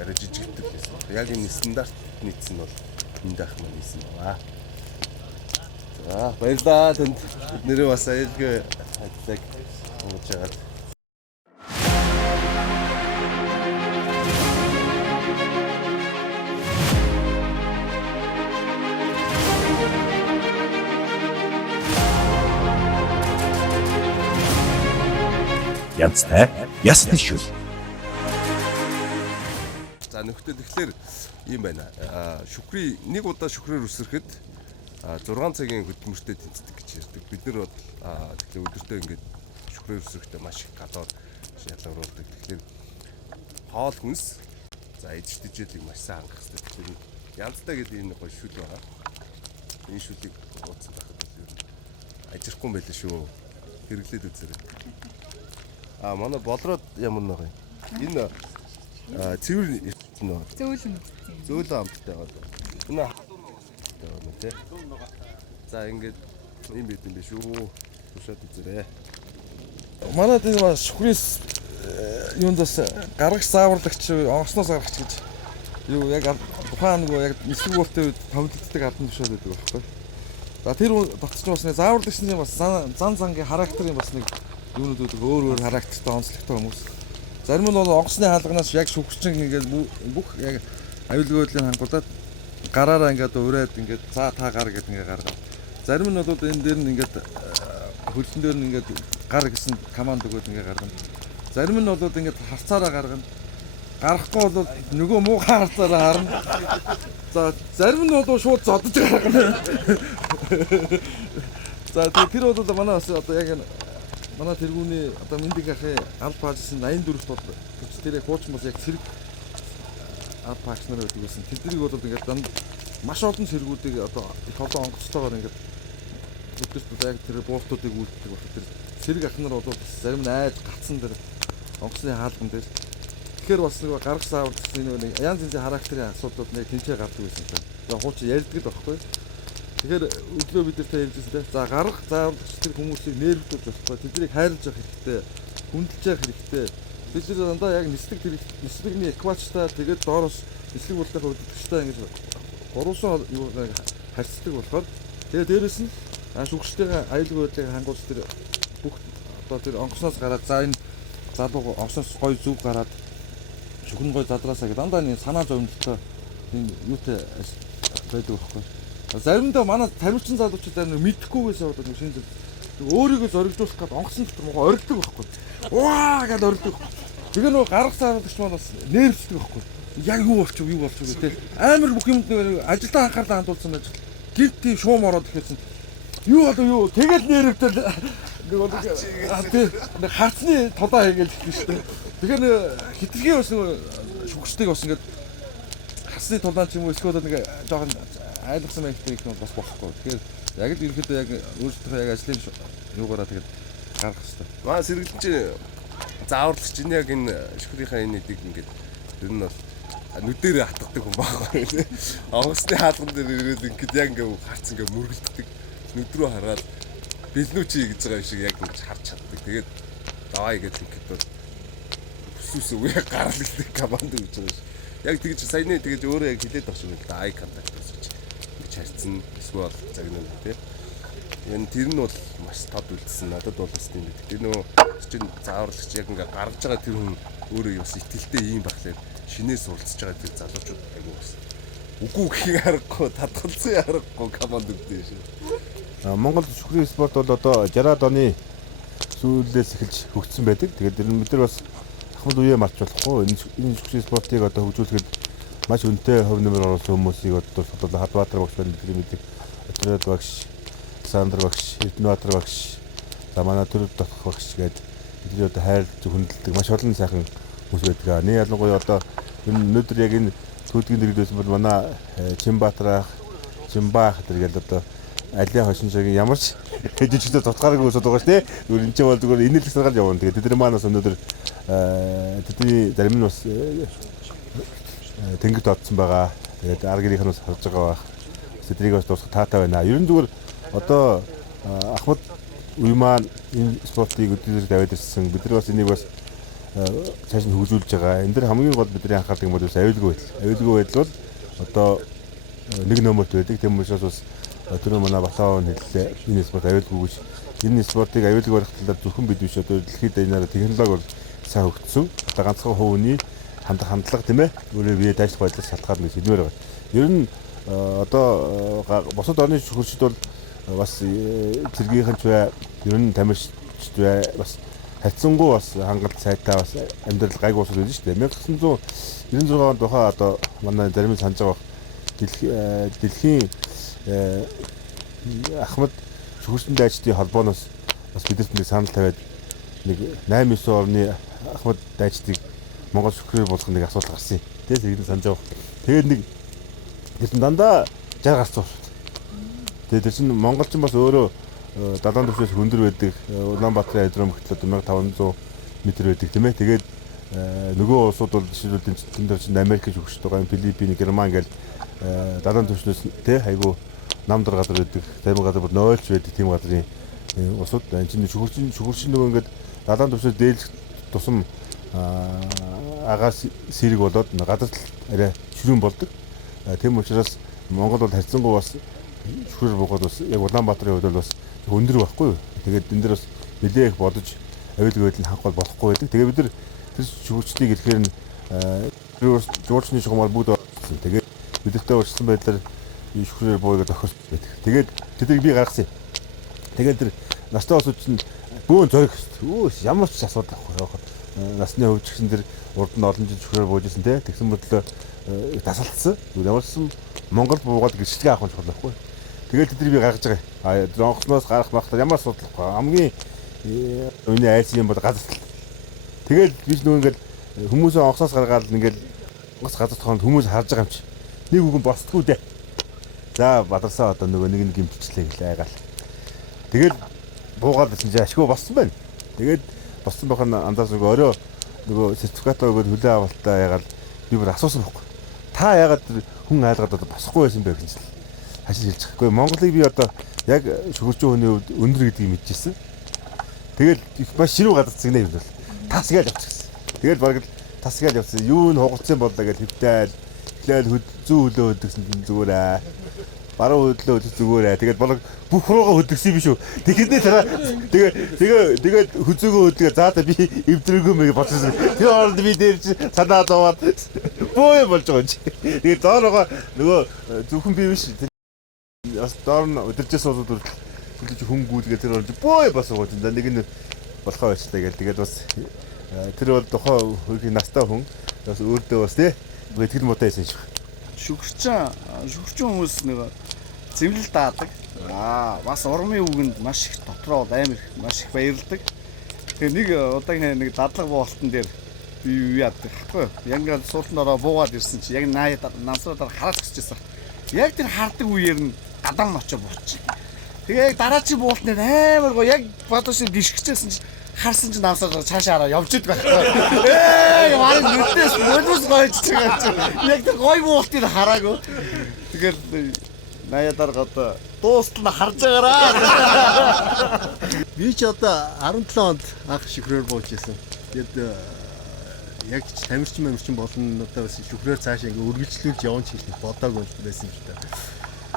Арай жижигтэй байсан. Яг энэ стандарт нийцсэн бол энд ах маань хийсэн байгаа. За баярлалаа. Тэнд бидний бас аюулгүй хайцаг ууж байгаа. Янзтай ясны шүл. За нөхдөд тэгэхээр юм байна. Шүхрийн нэг удаа шүхрээр үсрэхэд 6 цагийн хөдөлмөртэй тэнцдэг гэж ярьдаг. Бид нар тэгэхээр өдөртөө ингээд шүхрээр үсрэхдээ маш их гадаар шалгаруулдаг. Тэгэхээр хоол хүнс за эзэжтэйжэлийг маш сайн хангах хэрэгтэй. Тэгэхээр янзтай гэдэг энэ гоё шүл байгаа. Энэ шүлийг ууцсан байхад ажирахгүй юм байлаа шүү. Хэрэглээд үзээрэй. Манай болроод ямар нэг юм. Энэ цэвэр нөө. Зөөлөн амттай байгаа. Энэ тэ. За ингээд юм бид юм биш үү. Тушаад үзээрэй. Манай тийм бас шүхрээс юундас гаргах зааварлагч онгоцноос гаргах гэж юу яг тухайн нөгөө яг нислэг уултын үед томилддаг албан тушаал байдаг байхгүй. За тэр дотор ч бас зааварлагчны бас зан зангийн характерын бас нэг юунууд үүдэг өөр характертай онцлогтой хүмүүс. Зарим нь бол онгоцны хаалганаас яг шүхчин ингээд бүх яг аюулгүй байдлыг хангуулад гараараа ингээд ураад ингээд за та гар гэдэг ингээд гаргаад. Зарим нь бол энэ дээр нь ингээд хөлн дээр нь ингээд гар гэсэн команд өгөөд ингээд гаргана. Зарим нь бол ингээд харцаараа гаргана. Гарахгүй бол нөгөө муухай харцаараа харна. За зарим нь бол шууд зодож гаргана. За тэр бол манай бас одоо яг манай тэргүүний одоо Мэндиг ахын аль паажсэн 84-т бол тэрийг хуучин бол яг цэрэг аль паач нар байдаг гэсэн. Тэднийг бол ингээд данд маш олон цэргүүдийг одоо их олон онгоцтойгоор ингээд өдөрт яг тэр буухтуудыг үлддэг байна. Тэр цэрэг ах нар бол зарим нь айж гацсан тэр онгоцны хаалган дээр. Тэгэхээр бас нэг гарах заавар гэсэн нэг янз янзын характерын асуудлууд нэг тэнцээ гардаг байсан юм. хуучин ярьдаг л байхгүй. Тэгэхээр өглөө бид нартай ярьжсэн. За гарах зааварлагч тэр хүмүүсийг нэрвдүүлж болохгүй. Тэднийг хайрлаж явах хэрэгтэй. Хүндэлж явах хэрэгтэй. Бид нар дандаа яг нислэгний эквачтай тэгээд доороос нислэг болтойхоо өдөртөгчтэй ингэж гурван юу харьцдаг болохоор тэгээд дээрэс нь шүгчтэйгээ аюулгүй байдлыг хангуулж тэр бүх одоо тэр онгоцноос гараад за энэ залуу онгоцноос гой зүг гараад шүгэн гой задраасаа гэдэг дандаа нэг санаа зовлонтой энэ юутай байдаг байхгүй. Заримдаа манай тамирчин залуучууд зарим мэдэхгүйгээс болоод нэг шинэ зүйл өөрийгөө зоригжуулах гэдэг онгоцны дотор мохоо орилдог байхгүй. Ваа гэдээ орилдог. Тэгээ нөгөө гарах цаалагч маань бас нервсдэг байхгүй. Яг юу болчих вэ те. Амар бүх юмд нэг ажилдаа анхаарлаа хандуулсан байж гинт тийм шуум ороод ихэсэн. Юу болов юу тэгэл нервтэй нэг хацны толоо хийгээл ихтэй шүү дээ. Тэгэхээр хитрхи бас нэг шүгчтэйг бас ингээд хасны толоо ч юм уу эсвэл нэг жоохон айлгсан байхтай их бас болохгүй. Тэгэхээр яг л ерөнхийдөө яг өөрсдөө яг ажлын юугаараа тэгээд гаргах хэрэгтэй. Маа сэргэлэн чи зааварлагч энэ яг энэ шүхрийнхаа энэ нэгийг ингээд ер нь бол нүдэрээ хатгадаг хүн байхгүй тий. Онгоцны хаалган дээр ирээд ингээд яг ингээд харц ингээд мөргөлддөг. Нүд рүү хараад бэлнүү чи гэж байгаа юм шиг яг ингэж харж чаддаг. Тэгээд давай гэж ингээд бол хүсүүс үе гарал гэдэг команд гэж байгаа ш. Яг тэгж саяны тэгж өөрөө яг хилээд багш юм л да. Ай контакт гэж харьцсан эсвэл загнаа тий. Энэ тэр нь бол маш тод үлдсэн. Надад бол бас тийм байдаг. Тэр нөө чинь зааварлагч яг ингээ гаргаж байгаа тэр хүн өөрөө бас итгэлтэй юм бахлаа. Шинээс суралцж байгаа тэр залуучууд айгу бас үгүй гэхийг харахгүй, татгалзахыг харахгүй команд өгдөө шүү. Монгол шүхрийн спорт бол одоо 60-аад оны сүүлээс эхэлж хөгжсөн байдаг. Тэгээд бид нар бас ахмад үеэ марч болохгүй. Энэ шүхрийн спортыг одоо хөгжүүлэхэд маш өнтэй хувь нэмэр оруулсан хүмүүсийг одоо Хадбаатар багш байна гэдэг мэдээ. Өтрөд багш, Сандр багш, Эрдэнэбаатар багш, за манай Төрөв Дотох багш гэдэг бидний одоо хайрлаж хүндэлдэг маш олон сайхан хүмүүс байдаг. Нэг ялангуяа одоо өнөөдөр яг энэ түүдгийн дэргэдсэн бол манай Чимбаатар, Чимбаах гэдэг одоо алиа хошиншогийн ямар ч жижигтэй тутгаарыг өсөд байгаа шүү дээ. Зүгээр энэ ч бол зүгээр инээлх саргал явна. Тэгээд тэдний манаас өнөөдөр тэдний зарим нь бас тэнгид одсон байгаа. Тэгээд ар гэрийнх нь бас харж байгаа байх. Тэднийг бас дуусах таатай байна. Ерөн зүгээр одоо ахмад үе маань энэ спортыг өдөрт даваад ирсэн. Бид нар бас энийг бас цааш нь хөгжүүлж байгаа. Энэ дэр хамгийн гол бидний анхаардаг юм бол аюулгүй байдал. Аюулгүй байдал бол одоо нэг номерт байдаг. Тийм учраас бас тэр манай Батаон хэллээ. Энэ спорт аюулгүй гэж. Энэ спортыг аюулгүй барих талаар зөвхөн бид биш одоо дэлхийд энэ технологи бол сайн хөгжсөн. Одоо ганцхан хувийн хандлага тийм ээ. Өөрөө бие дайшлах байдлаас шалтгаална гэж хэлмээр байгаа. Ер нь одоо бусад орны шүхэрчд бол бас цэргийнхэн ч бай, ер нь тамирчид бай, бас хайцсангуу бас хангалт сайтай бас амьдрал гайг босод байдаг шүү дээ. 1996 онд баха одоо манай зарим нь санаж байгаа дэлхийн ахмад шүхэрчдийн дайчдын холбооноос бас бидэрт нэг санал тавиад нэг 8-9 орны ахмад дайчдыг Монгол шүхрээр болох нэг асуудал гарсан юм. Тэгээд санаж байгаа. Тэгээд нэг тэр дандаа 60 гарсан шүү. Тэгээд тэр чинь монголчин бас өөрөө далайн түвшээс хөндөр байдаг. Улаанбаатарын аэродром хөтлөд 1500 м байдаг тийм ээ. Тэгээд нөгөө улсууд бол жишээлбэл тэнд чинь Америк шүхэрчд байгаа, Филиппин, Герман гэл далайн түвшнээс тий айгу намдар газар байдаг. Зарим газар бүр нойлч байдаг тийм газрын улсууд. Энэ чинь шүхэрчин нөгөө ингээд далайн түвшээс дээлэх тусам агаар сэрэг болоод гадарт арай ширүүн болдог. Тийм учраас Монгол бол харьцангуй бас шүхрээр буугаад бас яг Улаанбаатарын хувьд бол бас өндөр байхгүй юу. Тэгээд энэ дэр бас нэлээ их бодож аюулгүй байдал хангах болохгүй байдаг. Тэгээд бид нар тэр шүхэрчдийг ирэхээр нь жуурчны шугамар бүгд орсон. Тэгээд бидэртээ урьдчилан байдлаар шүхрээр буугаад тохирсон байдаг. Тэгээд тэднийг би гаргасан юм. Тэгээд тэр настай улсууд чинь бөөн зориг өөс ямар ч асуудал авахгүй. Насны хувьд ч гэсэн тэр урд нь олон жил шүхрээр бууж ирсэн те. Тэгсэн мэтлээ тасалдсан. Ямар ч юм Монгол буугаад гэрчлэгээ авах нь чухал байхгүй. Тэгээд тэднийг би гаргаж байгаа. Онгоцноос гарах махтаа ямар асуудал авахгүй. Хамгийн өнөө айц юм бол газар. Тэгээд биш нөгөө ингээд хүмүүсээ онгоцноос гаргаад ингээд онгоц газар тохонд хүмүүс харж байгаа юм чи. Нэг үгэн босдгүй дээ. За бадарсаа одоо нөгөө нэг гимтчлээ гэлээ айгаал. Тэгээд буугаад байсан чи ашгүй боссон байна. Тэгээд боссон бахан андаас нөгөө орой нөгөө сертификат өгөөд хүлээ авалтаа ягаал би бүр асуусан байхгүй. та яагаад хүн айлгаад одоо босхгүй байсан бэ гэж хашиж хэлж байгаа. Гэхдээ Монголыг би одоо яг шүхэрчэн хүний хувьд өндөр гэдгийг мэдчихсэн. Тэгэл маш ширүү гадарцсан гинэ юм бол тасгаал явчихсан. Тэгэл бараг л тасгаал явсан. Юу н хугацсан боллоо гэж хөвтэйл эхлээл зүү хөлөө хөдөгсөн зүгээрээ. Баруун хөдлөө хөдөх зүгээрээ. Тэгээд болог бүх руугаа хөдөгсөн юм шүү. Тэгэхний дараа тэгээд хүзөөгөө хөдөлгээ заада би эвдрээгүй мэй бодсон. Тэр хооронд би дээр чи санаа зовоод боо болж байгаа юм чи. Тэгээд доороо нөгөө зөвхөн би биш. Бас доор нь өдөржээс болоод үлдэж хөнгүүлгээ тэр орж боо босгоод энэ нэг нь болохоо байцтай гээл. Тэгээд бас тэр бол тухай хөрхийн настай хүн бас өөртөө бас тий сэтгэл муутай байсан шиг. Шүхэрчэн хүмүүс нэг зэвлэл даадаг. Бас урмын үгэнд маш их дотроо амар их маш их баярлдаг. Тэгээ нэг удаагийн нэг дадлага буултан дээр би юу яадаг хэвгүй. Яг ингээд суултанд ороо буугаад ирсэн чи яг намсруудаар хараад өсчихсэн. Яг тэр хардаг үеэр нь гадам очоо буучих. Тэгээ яг дараачийн буултанд амар гоо яг бодож гიშгчээсэн чи харсан чи намсраар цаашаа явж идэг байхгүй. Марин нүдээс мөлөс гойж байгаа. Яг тэр гой буултыг хараагүй. Тэгээд 80 дарга одоо дуустал харж байгаараа. Би ч одоо 17 онд анх шүхрээр бууж исэн. Тэгээд яг тамирчин болно одоо бас шүхрээр цаашаа ингээ үргэлжлүүлж явна ч гэж бодоагүй байсан юм шиг та.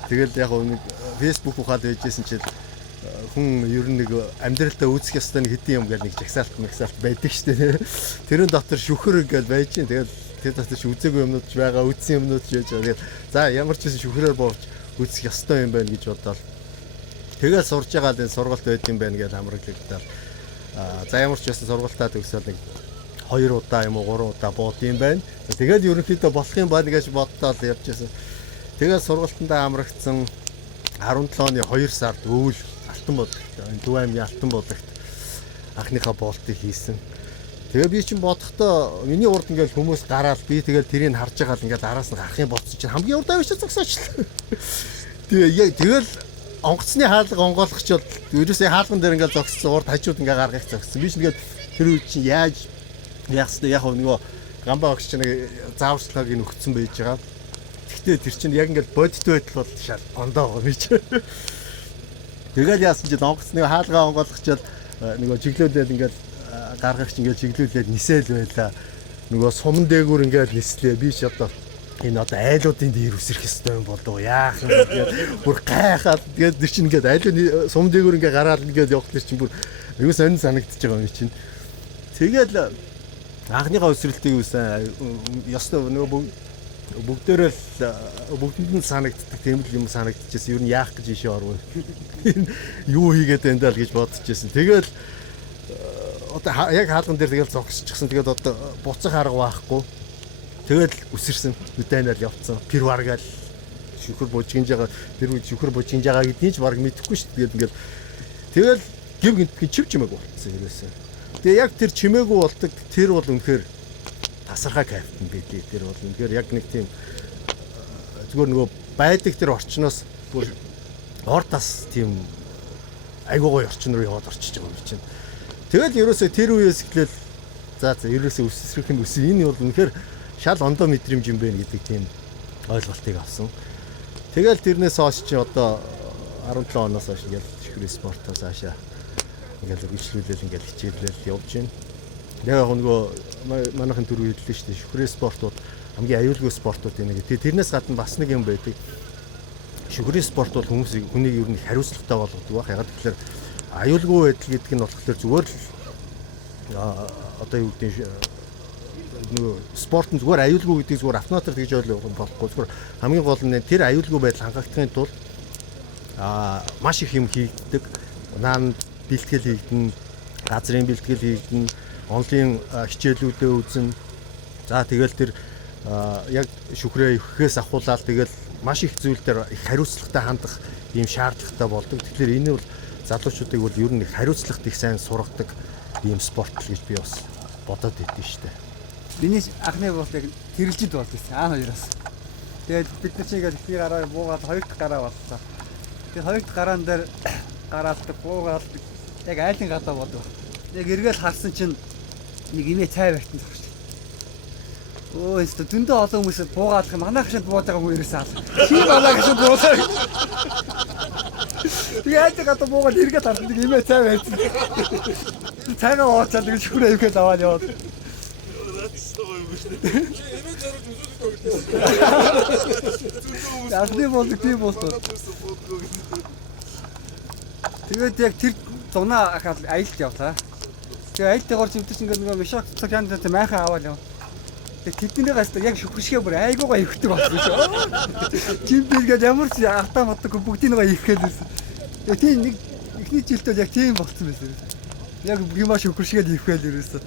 Тэгэл яг нэг фэйсбүүк ухаад байжсэн чинь хүн ер нь нэг амьдралдаа үүсэх ёстой нэг хэдийн юм гэл нэг жагсаалт байдаг шүү дээ. Тэрэн дотор шүхэр ингээл байж гин. Тэгэл тэр дотор ч үзээгүй юмнууд ч байгаа, үзсэн юмнууд ч яаж байгаа. Тэгээд за ямар ч байсан шүхрээр бууж үүсэх ёстой юм байна гэж бодоод тэгэл сурж байгаа л энэ сургалт байд юм байна гэж хамраглагтаад за ямар ч байсан сургалтаа төгсөөл нэг 2 удаа юм уу 3 удаа бууд юм байна. Тэгээд ерөнхийдөө болох юм байна гэж бодтоод явж байсан. Тэгээд сургалтандаа амрагдсан 17 оны 2 сард өвөл Алтан бодогт энэ Төв аймгийн Алтан бодогт анхныхаа боолтыг хийсэн. Тэгээ би чинь бодохдоо миний урд ингээл хүмүүс гараад би тэгэл тэрийг харж байгаа л ингээд араас нь гарах юм бодсон чинь хамгийн урд авчиж зогсоочлаа. Тэгэл онгоцны хаалга онгойлгочод ерөөсөө хаалган дээр ингээд зогссон урд хажууд ингээд гаргах зогссон. Би чинь ингээд тэр үе чинь яаж яахстай яг нөгөө гамбаа огч чинь зааварчлагыг нөхцсөн байж байгаа. Гэхдээ тэр чинь яг ингээд бодит байдал бол шал ондоо байгаа юм чи. Тэгэл яасан чинь онгоцны хаалгаа онгойлгочод нөгөө чиглүүлээд ингээд гаргагч ингээд чиглүүлээд нисэл байла. Нөгөө суман дээгүүр ингээд нислээ. Би ч одоо энэ одоо айлуудын дээр үсрэх ёстой юм болов яах юм гээд бүр гайхаад тэгээд тэр чинь ингээд айлын суман дээгүүр ингээд гараад ингээд явах тэр чинь бүр аюу сонин санагдчихж байгаа юм чинь. Тэгээд анхныхаа өсрэлтийг үсэн ёстой нөгөө бүгдээрээ л бүгдэнд нь санагддаг тийм л юм санагдчихсэн. Юу нь яах гэж ишээ орвол юу хийгээд байна даа л гэж бодчихсон. Тэгээд одоо яг хаалган дээр тэгэл зогсчихсан. Тэгээд одоо буцах арга байхгүй. Тэгэл үсэрсэн. Үдэнээр явцсан. Пирваргаал шүхэр бужигж байгаа. Тэр үе шүхэр бужигж байгаа гэдгийг ч баг мэдэхгүй шүү дээ. Тэгэл гів гинтгийн чив чимээг болчихсон ерөөсөө. Тэгээ яг тэр чимээгүй болдог. Тэр бол үнэхээр тасархай кайфтан байдээ. Тэр бол үнэхээр яг нэг тийм зүгээр нөгөө байдаг тэр орчноос бүр ор тас тийм айгуугой орчин руу яваад орчиж байгаа юм чинь. Тэгэл ерөөсөө тэр үеэс эхлээл за ерөөсөө өссрөх юм өссөн. Энэ бол үнэхээр шал ондоо мэдрэмж юм байна гэдэг тийм ойлголтыг авсан. Тэгэл тэрнээс хойш чи одоо 17 оноос хойш ингээл шүхрийн спортоос хаашаа ингээл үргэлжлүүлэл ингээл хичээлэл явж байна. Яг нөгөө манайхын төрөв хэллээ шүү дээ. Шүхрийн спортууд хамгийн аюулгүй спортууд нэг. Тэрнээс гадна бас нэг юм байдаг. Шүхрийн спорт бол хүмүүсийг хүнийг ер нь хариуцлагатай болгодог баг. Ягаад гэвэл аюулгүй байдал гэдэг нь болохоор зүгээр л одоо юу гэдэг нөгөө спорт нь зүгээр аюулгүй гэдэг зүгээр автоматар тэгж ойлгох болохгүй. Зүгээр хамгийн гол нь тэр аюулгүй байдал хангагдахын тулд маш их юм хийгддэг. Наанд бэлтгэл хийгдэн, газрын бэлтгэл хийгдэн, онлын хичээлүүдээ үзэн. За тэгэл тэр яг шүхрээ өвхөхөөс ахуулаад тэгэл маш их зүйл дээр их хариуцлагатай хандах ийм шаардлагатай болдог. Тэгэхээр энэ бол залуучуудыг бол ер нь их хариуцлагатай их сайн сургадаг ийм спорт л гэж би бас бодоод байдсан шүү дээ. Миний анхны болтыг тэрэлжид болд гэсэн аа хоёроос. Тэгээд бид нар чигээд ихний гараа буугаад хоёр дахь гараа боллоо. Тэгээд хоёр дахь гараан дээр гараалдаг буугаад яг айлын гадаа болов. Яг эргээл харсан чинь нэг имээ цай барьсан зогсож. Өө өстө дөндөө олон хүмүүс буугаадах манайх шиг бууж байгаа хүн ерөөсөө алга. Чи манайх шиг буулаа. Тэгээд гадаа буугаад эргээд алдаг имээ цай байсан. Цайгаа ууцаад нэг шүхрээ ивгээд аваад яваад. Ясны болдог тийм болдог. Тэгээд яг тэр зунаа ахаад аялд явлаа. Тэгээ аялдаа горч өвдөж ингээд нөгөө мишак цаг янд майхан аваад яв. Тэгээд тэднийгээс яг шүхршгээ бүр айгуугаа ивхдэг болсон шүү. Чимбэлгээд ямар ч автаа моддаг бүгдийг нөгөө ивхэд байсан. Тэгээд тийм нэг ихний жилд бол яг тийм болсон байсан. Яг гимаа шүхршгээд ивхэд ерөөсөө.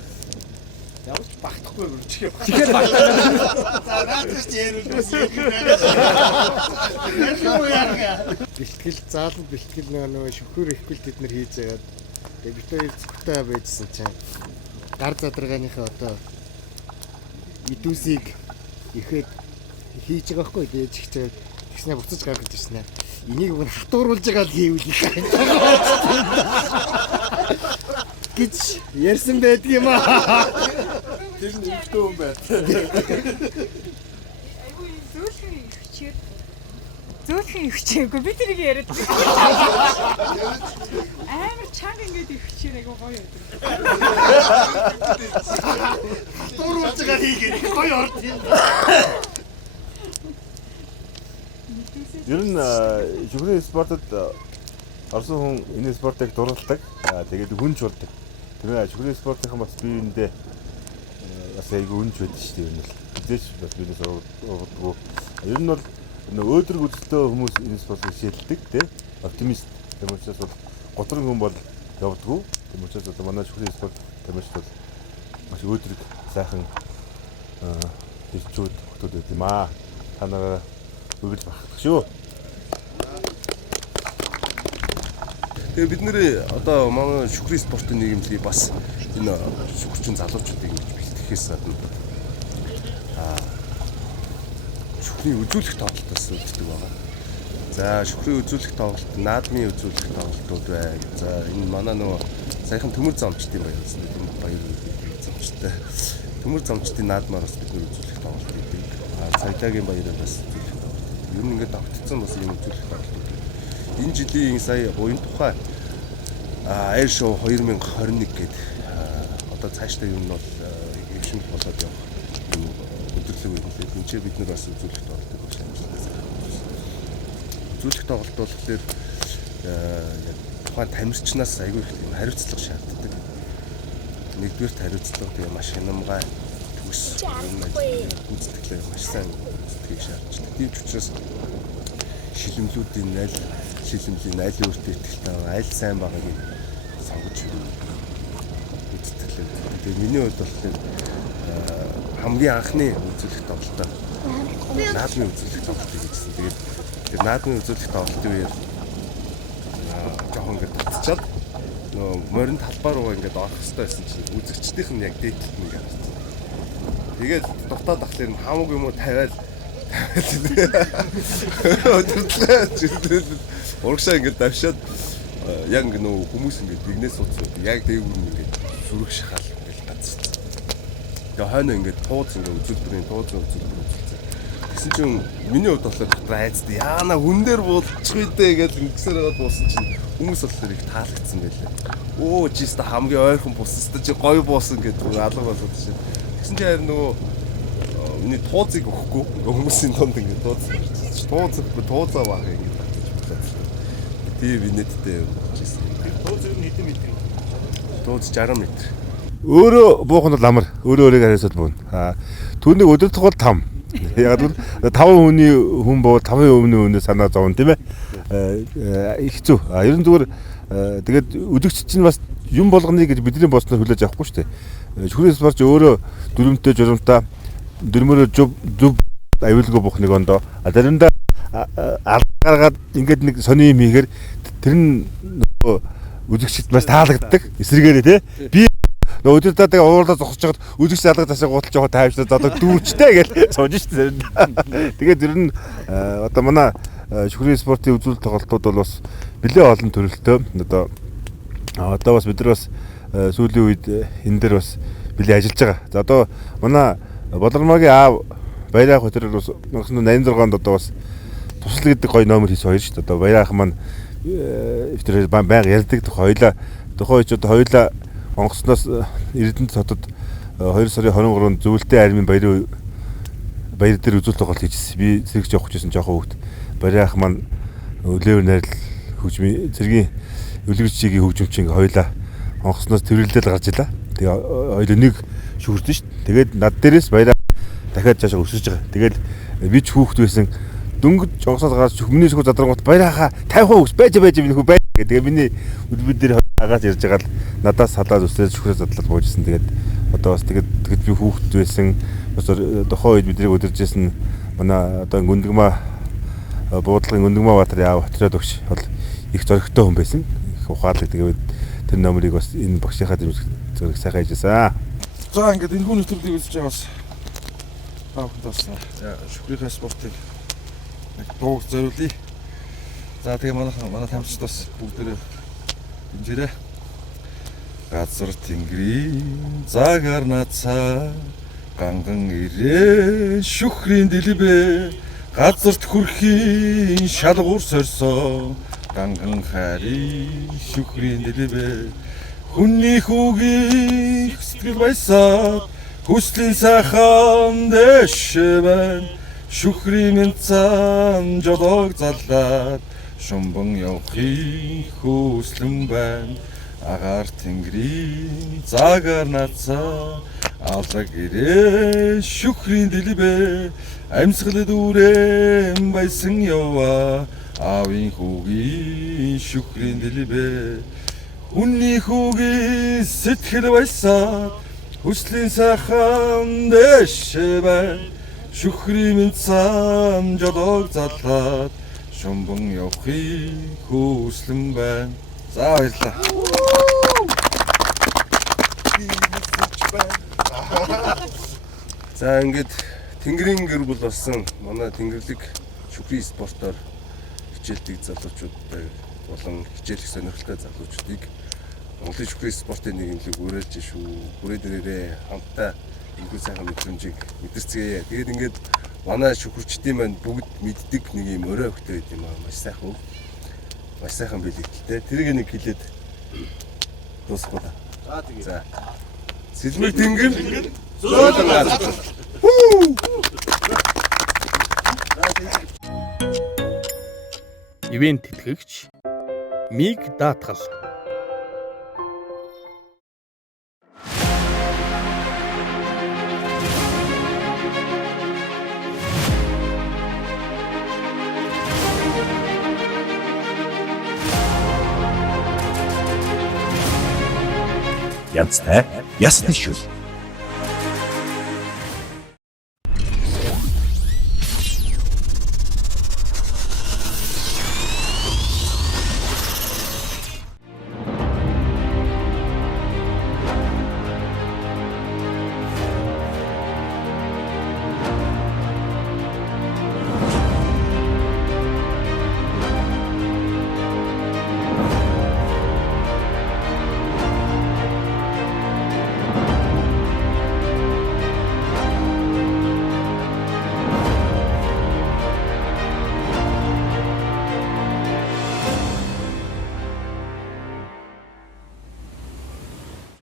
Ямар ч багтахгүй үржигээ. Чихээр багтаа. За наадч ярилгаас Бэлтгэл зааланд бэлтгэл нөгөө шүхөр ихгүй тэд нар хийж байгаа. Тэгээ бид хоёр зөвхтэй байжсэн чинь гар задаргааныхаа одоо идүүсийг ихэд хийж байгаа хгүй тэгээ чихчээ тэгснэ буцаж гаргаж ирсэн ээ. Энийг уг нь хатууруулж байгаа л хийвэл их гэж ярьсан байдаг юм аа. Тэр нь өвдөө юм байна. Айгүй зөөлхөн ихчээр зөөлхөн ихчээгүй би тэрийг яриад амар чанга ингээд ихчээр айгүй гоё байдаг. Хатууруулж байгаа хийгээд гоё орд юм. Ер нь шүхрийн спортод орсон хүн энэ спортыг дурладаг. Тэгээд хүнж болдог. Тэр шүхрийн спортын бас биеиндээ бас айгүй хүнж байдаг шүү дээ. Ер нь л хизээч бас биенээс урдгоо. Ер нь бол өөдрөг үзэлтэй хүмүүс энэ спортыг шилдэг тий. Оптимист. Тийм учраас бол готрон хүн бол явдггүй. Тийм учраас одоо манай шүхрийн спорт тамирч бол маш өөдрөг сайхан хэлчүүд хөтөд байт юм аа. Та нараа үргэлж багтах шүү. Тэгээ бид нэр одоо манай шүхрийн спортын нийгэмлэгийг бас энэ шүхэрчин залуучуудыг бэлтгэхээс гадна шүхрийн үзүүлэх тоглолтоос үүддэг байгаа. За шүхрийн үзүүлэх тоглолт, наадмын үзүүлэх тоглолтууд байна. За энэ манай нөгөө саяхан төмөр замчдын баяр гэсэн тийм баяр замчтай. Төмөр замчдын наадмаар бас бид нэр үзүүлэх тоглолт хийдэг. Цагдаагийн баяраар бас үзүүлэх тоглолт. Ер нь ингээд давтцсан бас юм үзүүлэх тоглолт. Энэ жилийн сая буян тухай Air Show 2021 гэдэг одоо цаашдаа юм нь бол өвшин болоод явах өдөрлөг юм лээ. Энд бид нар бас үзүүлэх тоглолтыг болж байна. Үзүүлэх тоглолт болохоор яг тухайн тамирчнаас аягүй их хариуцлага шаарддаг. Нэгдүгээр хариуцлага тэгээ маш хянамгай төс гүйцэтгэлээ маш сайн гүйцэтгийг шаарддаг. Тийм ч учраас шилэмлүүдийн аль шилэмлийн аль өөртөө ихтэй аль сайн байгааг сонгож үзтгэлээ. Тэгээ миний хувьд болохоор хамгийн анхны үзүүлэх тоглолтоо наадмын үзүүлэх тоглолтыг хийсэн. Тэгээд тэр наадмын үзүүлэх тоглолтын үеэр жоохон ингээд татчихад нөгөө морин талбай руу ингээд орох хэрэгтэй байсан чинь үзэгчдийнх нь яг дээдлэлт ингээд харсан. Тэгээд дутаад ахлаар хамаг юм уу тавиал урагшаа ингээд давшаад яг ингээд нөгөө хүмүүс ингээд бигнээс суудсан. Яг дээгүүр ингээд сүрэг шахаал ингээд газарсан. Тэгээ хойно ингээд тууз ингээд үзүүлбэрийн тууз үзүүлбэр үзүүлсэн. Тэгсэн чинь миний хувьд болохоор дотор айцд яана хүн дээр буулчих үедээ гэж ингэсээр байгаад буусан чинь хүмүүс болохоор их таалагдсан байлаа. Оо жиста хамгийн ойрхон бусста чи гоё буусан гэдэг алга болоод чинь. Тэгсэн чинь харин нөгөө миний туузыг өгөхгүй хүмүүсийн донд ингээд туузаа баг ингээд тийм инээдтэй байсан. Тууз юу хэдэн метр? Тууз 60 м. Өөрөө буух нь бол амар. Өөрөө хариуцаад буuna. Түүнийг өдөртөх бол 5. Яг л 5 хүний хүн боо 5 өмнө санаа зовно тийм ээ. Их зү. Ерөн зүгээр тэгээд үзэгч чинь бас юм болгоны гэж бидний босноор хүлээж авахгүй шүү дээ. Шүхрийн спортч өөрөө дүрмтэй журамтай дөрмөрөө зүв аюулгүй бох нэг ондоо заримдаа гаргаад ингээд нэг сони юм хийхээр тэр нь үзэгчд бас таалагддаг эсрэгээрээ тий би өдөр таадаг уурлаа зогсож байгаад үзэгч алга ташаа гуталж явах тайвштай одоо дүүчтэй гэж сууж штэ заримдаа. Тэгээд тэр нь одоо манай шүхрийн спортын үзүүлэлт тоглолтууд бол бас нэлээд олон төрөлтэй. Одоо бас бид нар бас сүүлийн үед энэ дээр бас нэлээд ажиллаж байгаа. За одоо манай Болормогийн аав Баяр ах тэр 1988 онд одоо бас тусал гэдэг гоё номер хийсэн хоёр шүү дээ. Одоо Баяр ах маань тэр байнга ярьдаг хоёлаа тухайн үед одоо хоёлаа онгоцноос Эрдэнэт хотод 2 сарын 23-нд зөвлөлтийн армийн баяр дээр үзүүлэлт тоглолт хийжсэн. Би зэрэг жоох хүчсэн жоохон хөвгт. Баяр ах маань өлөөр найрал хөгжмийн цэргийн өлгөрчигийн хөгжимчин хоёлаа онгоцноос тэрвэрлэл гарч илаа. Тэгээ хоёул нэг шүрдэн шүү дээ. Тэгээд над дээрээс Баяр дахиад цаашаа өсөж байгаа. Тэгээд би ч хүүхэд байсан дөнгөж жогсоод гарч хүмүүний шүүх задрангууд Баяр ахаа 50% байж минь хүү байж гэдэг. Тэгээ миний өдбөд дээр агаас ярьж байгаа л надаас салаад өсрөөд шүхрээ задлал буужсэн. Тэгээд одоо бас тэгээд би хүүхэд байсан. Бас тухайн үед бидний өдөржсэн манай одоо Гүндгмаа буудлагын Гүндгмаа Баатар яав хотроод өгч бол их зоригтой хүн байсан. Их ухаалаг. Тэгээд тэр номерыг бас энэ багшийнхаа зэрэг сайхан хийжсэн. За ингээд энэ хүн нэвтрүүлгийг үзэж байгаа бас таахтаас шүхрийнхээ спортыг нэг дууг зориулъя. За тэгээ манай тамирчид бас бүгдээрээ дэмжээрэй. Газар тэнгэрийн цагаар нацаа ганган ирээ шүхрийн дэлбэ газарт хүрхийн шалгуур сорьсоо ганган хайрын шүхрийн дэлбэ хүнний хүүгийн сэтгэл баясаад хүслийн сайхан дэше байна шүхрийн цаан жолоог заллаад шумбан явахын хүслэн байна агаар тэнгэрийн цагаар нацаа алаг ирээ шүхрийн дэлбэ амьсгалд үрэн байсан яваа аавын хүүгийн шүхрийн дэлбэ хүнний хүүгийн сэтгэл баясаад хүслийн сайхан дэше байна шүхрийн цаан жолоог заллаад шумбан явахын хүслэн байна. За баярлалаа. За ингээд Тэнгэрийн гэр бүл болсон манай Тэнгэрлэг шүхрийн спортоор хичээлдэг залуучуудтай болон хичээлэх сонирхолтой залуучдыг Монголын шүхрийн спортын нийгэмлэг уриалж шүү. Бүрээ дээрээ хамтдаа энэхүү сайхан мэдрэмжийг мэдэрцгээе. Тэгээд ингээд манай шүхэрчдийн маань бүгд мэддэг нэг юм өрөө хөлтэй байт юм аа. Маш сайхан. Маш сайхан билэгдэлтэй. Тэрийг нэг хэлээд дуусгах уу? За тэгээ. За. Сэлмэг тэнгэр зөөлөн газ. Ивент тэтгэгч Миг даатгал. Янзтай ясны шүл.